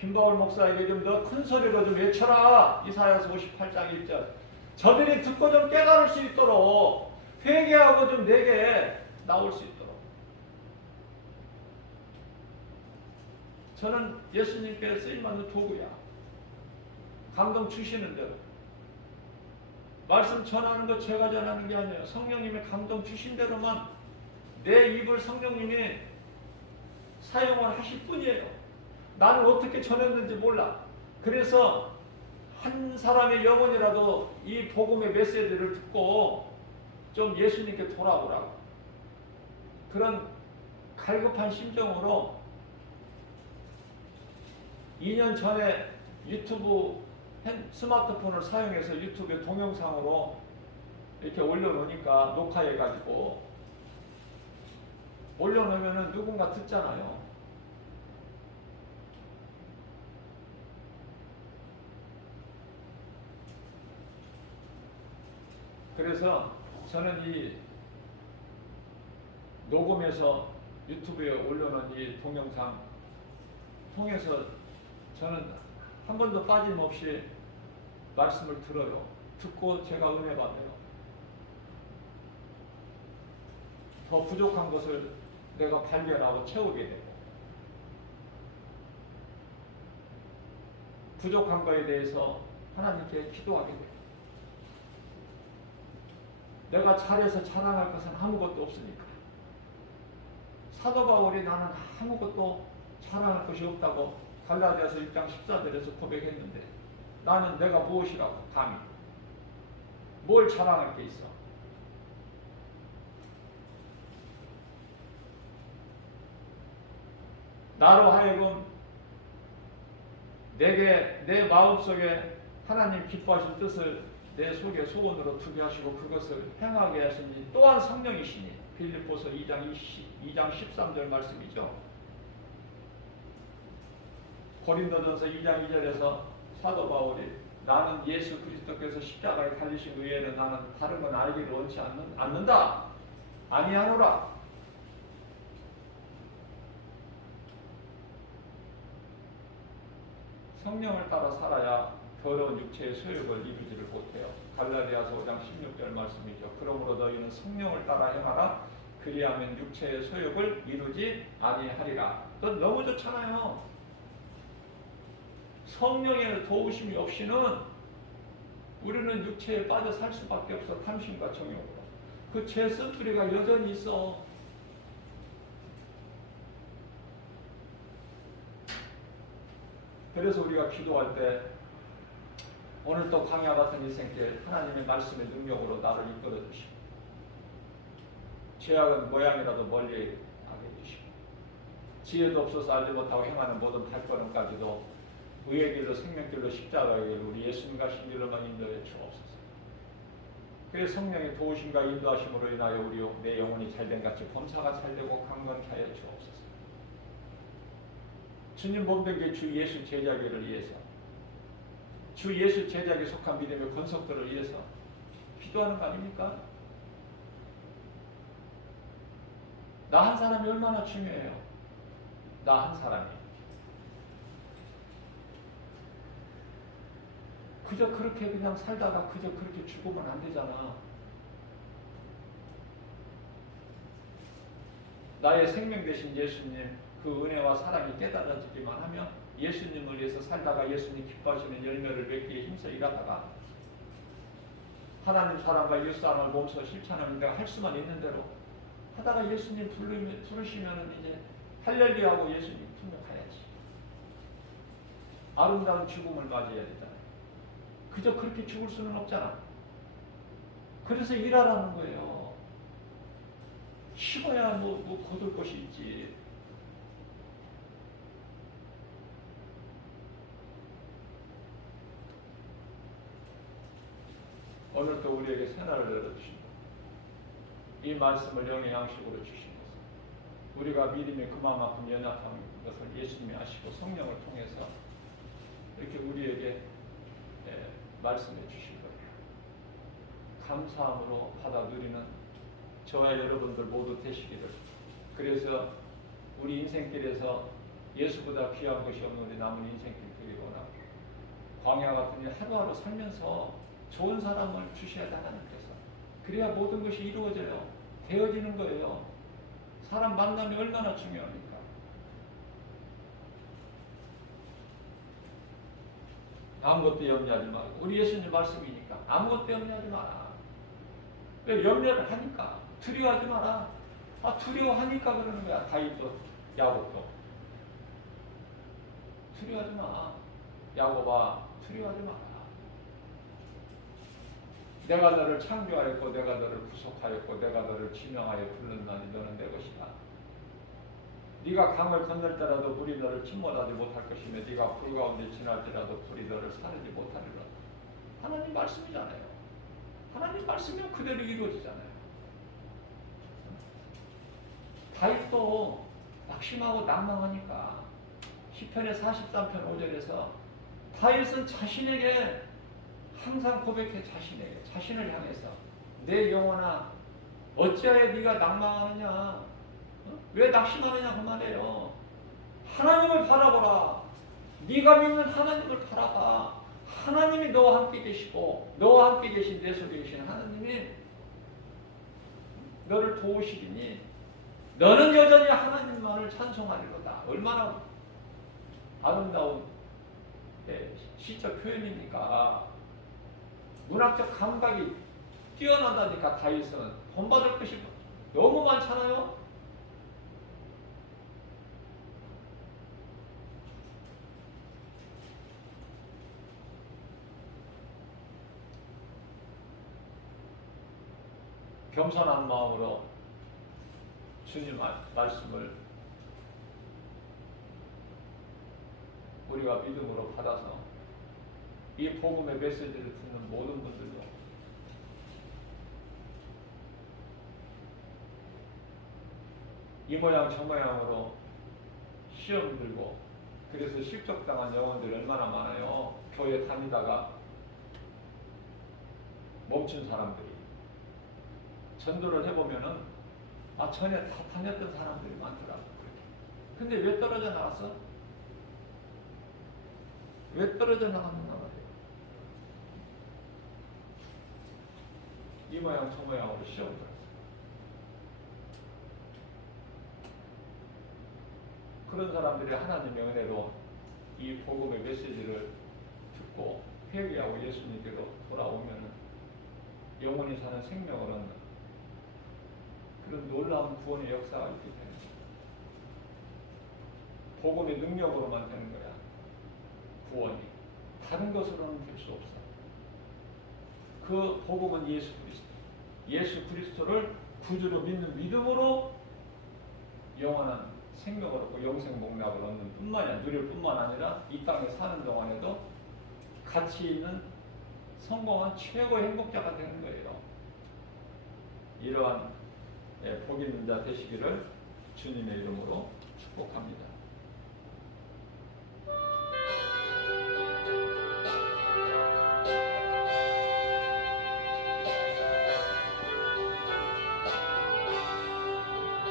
김바울 목사에게 좀 더 큰 소리로 좀 외쳐라. 이사야서 58장 1절. 저들이 듣고 좀 깨달을 수 있도록, 회개하고 좀 내게 나올 수 있도록. 저는 예수님께 쓰임받는 도구야. 감동 주시는 대로. 말씀 전하는 거 제가 전하는 게 아니에요. 성령님의 감동 주신 대로만 내 입을 성령님이 사용을 하실 뿐이에요. 나는 어떻게 전했는지 몰라. 그래서 한 사람의 영혼이라도 이 복음의 메시지를 듣고 좀 예수님께 돌아오라고, 그런 갈급한 심정으로 2년 전에 유튜브 스마트폰을 사용해서 유튜브에 동영상으로 이렇게 올려놓으니까, 녹화해가지고 올려놓으면 누군가 듣잖아요. 그래서 저는 이 녹음해서 유튜브에 올려놓은 이 동영상 통해서 저는 한 번도 빠짐없이 말씀을 들어요. 듣고 제가 은혜 받아요. 더 부족한 것을 내가 발견하고 채우게 되고, 부족한 것에 대해서 하나님께 기도하게 돼요. 내가 잘해서 자랑할 것은 아무것도 없으니까. 사도 바울이 나는 아무것도 자랑할 것이 없다고 갈라디아서 1장 14절에서 고백했는데, 나는 내가 무엇이라고 감히 뭘 자랑할 게 있어? 나로 하여금 내게 내 마음속에 하나님 기뻐하신 뜻을 내 속에 소원으로 두게 하시고 그것을 행하게 하시니 또한 성령이시니, 빌립보서 2장 13절 말씀이죠. 고린도전서 2장 2절에서 사도 바울이 나는 예수 그리스도께서 십자가에 달리신 외에는 나는 다른 건 알기를 원치 않는다. 아니하노라. 성령을 따라 살아야 더러운 육체의 소욕을 이루지를 못해요. 갈라디아서 5장 16절 말씀이죠. 그러므로 너희는 성령을 따라 행하라. 그리하면 육체의 소욕을 이루지 아니하리라. 너무 좋잖아요. 성령의 도우심이 없이는 우리는 육체에 빠져 살 수밖에 없어. 탐심과 정욕으로. 그 죄 쓴뿌리가 여전히 있어. 그래서 우리가 기도할 때 오늘 또 광야 같은 인생길 하나님의 말씀의 능력으로 나를 이끌어 주시고, 죄악은 모양이라도 멀리 하게 해주시고, 지혜도 없어서 알지 못하고 행하는 모든 발걸음까지도 의의 길로 생명길로 십자가의 길로 우리 예수님 가신 길로만 인도해 주옵소서. 그래서 성령의 도우심과 인도하심으로 인하여 우리 내 영혼이 잘된 같이 범사가 잘되고 강건케 하여 주옵소서. 주님 몸된 게 주 예수 제자기를 위해서, 주 예수 제자에게 속한 믿음의 권속들을 위해서 기도하는 거 아닙니까? 나 한 사람이 얼마나 중요해요. 나 한 사람이. 그저 그렇게 그냥 살다가 그저 그렇게 죽으면 안 되잖아. 나의 생명 되신 예수님 그 은혜와 사랑이 깨달아지기만 하면 예수님을 위해서 살다가 예수님 기뻐하시는 열매를 맺기에 힘써 일하다가 하나님 사랑과 예수 사랑을 몸소 실천하면 내가 할 수만 있는 대로 하다가 예수님 부르시면 이제 할렐루야하고 예수님 품에 가야지. 아름다운 죽음을 맞이해야 되잖아요. 그저 그렇게 죽을 수는 없잖아. 그래서 일하라는 거예요. 쉬어야 뭐 거둘 것이 있지. 오늘도 우리에게 새날을 열어주신다. 이 말씀을 영의 양식으로 주신 것은 우리가 믿음의 그만큼 연약한 것을 예수님이 아시고 성령을 통해서 이렇게 우리에게 말씀해 주신 거예요. 감사함으로 받아 누리는 저와 여러분들 모두 되시기를. 그래서 우리 인생길에서 예수보다 귀한 것이 없는 우리 남은 인생길 그리거나 광야 같은 일 하루하루 살면서 좋은 사람을 주셔야 돼 하나님께서. 그래야 모든 것이 이루어져요. 되어지는 거예요. 사람 만남이 얼마나 중요합니까? 아무것도 염려하지 말고 우리 예수님 말씀이니까 아무것도 염려하지 마라. 왜 염려를 하니까 두려워하지 마라. 두려워하니까 그러는 거야. 다윗도 야곱도 두려워하지 마. 야곱아 두려워하지 마라. 내가 너를 창조하였고 내가 너를 구속하였고 내가 너를 지명하여 불렀나니 너는 내 것이다. 네가 강을 건널 때라도 물이 너를 침몰하지 못할 것이며 네가 불 가운데 지날지라도 불이 너를 사르지 못하리라. 하나님 말씀이잖아요. 하나님 말씀이면 그대로 이루어지잖아요. 다윗도 낙심하고 낭망하니까 시편의 43편 5절에서 다윗은 자신에게 항상 고백해. 자신을 향해서 내 영혼아 어찌하여 네가 낭망하느냐, 왜 낙심하느냐 그 말이에요. 하나님을 바라보라. 네가 믿는 하나님을 바라봐. 하나님이 너와 함께 계시고 너와 함께 계신 내 속에 계신 하나님이 너를 도우시리니 너는 여전히 하나님만을 찬송하리로다. 얼마나 아름다운 시적 표현입니까? 문학적 감각이 뛰어나다니까. 다윗은 본받을 것이 너무 많잖아요. 겸손한 마음으로 주님 말씀을 우리가 믿음으로 받아서 이 복음의 메시지를 듣는 모든 분들도 이 모양 저 모양으로 시험 들고 그래서 실족당한 영혼들이 얼마나 많아요. 교회 다니다가 멈춘 사람들이. 전도를 해보면은 전에 다 다녔던 사람들이 많더라고. 근데 왜 떨어져 나갔어? 왜 떨어져 나갔는가 말이에요. 이 모양 저 모양으로 시험을 들었어요. 그런 사람들이 하나님의 은혜로 이 복음의 메시지를 듣고 회개하고 예수님께로 돌아오면 영원히 사는 생명을 얻는 그런 놀라운 구원의 역사가 있기 때문에 복음의 능력으로만 되는 거야. 구원이 다른 것으로는 될 수 없어. 그 복음은 예수 그리스도. 예수 그리스도를 구주로 믿는 믿음으로 영원한 생명을 얻고 영생 복락을 얻는 뿐만이 아니라 누릴 뿐만 아니라 이 땅에 사는 동안에도 가치 있는 성공한 최고의 행복자가 되는 거예요. 이러한 복 있는 자 되시기를 주님의 이름으로 축복합니다.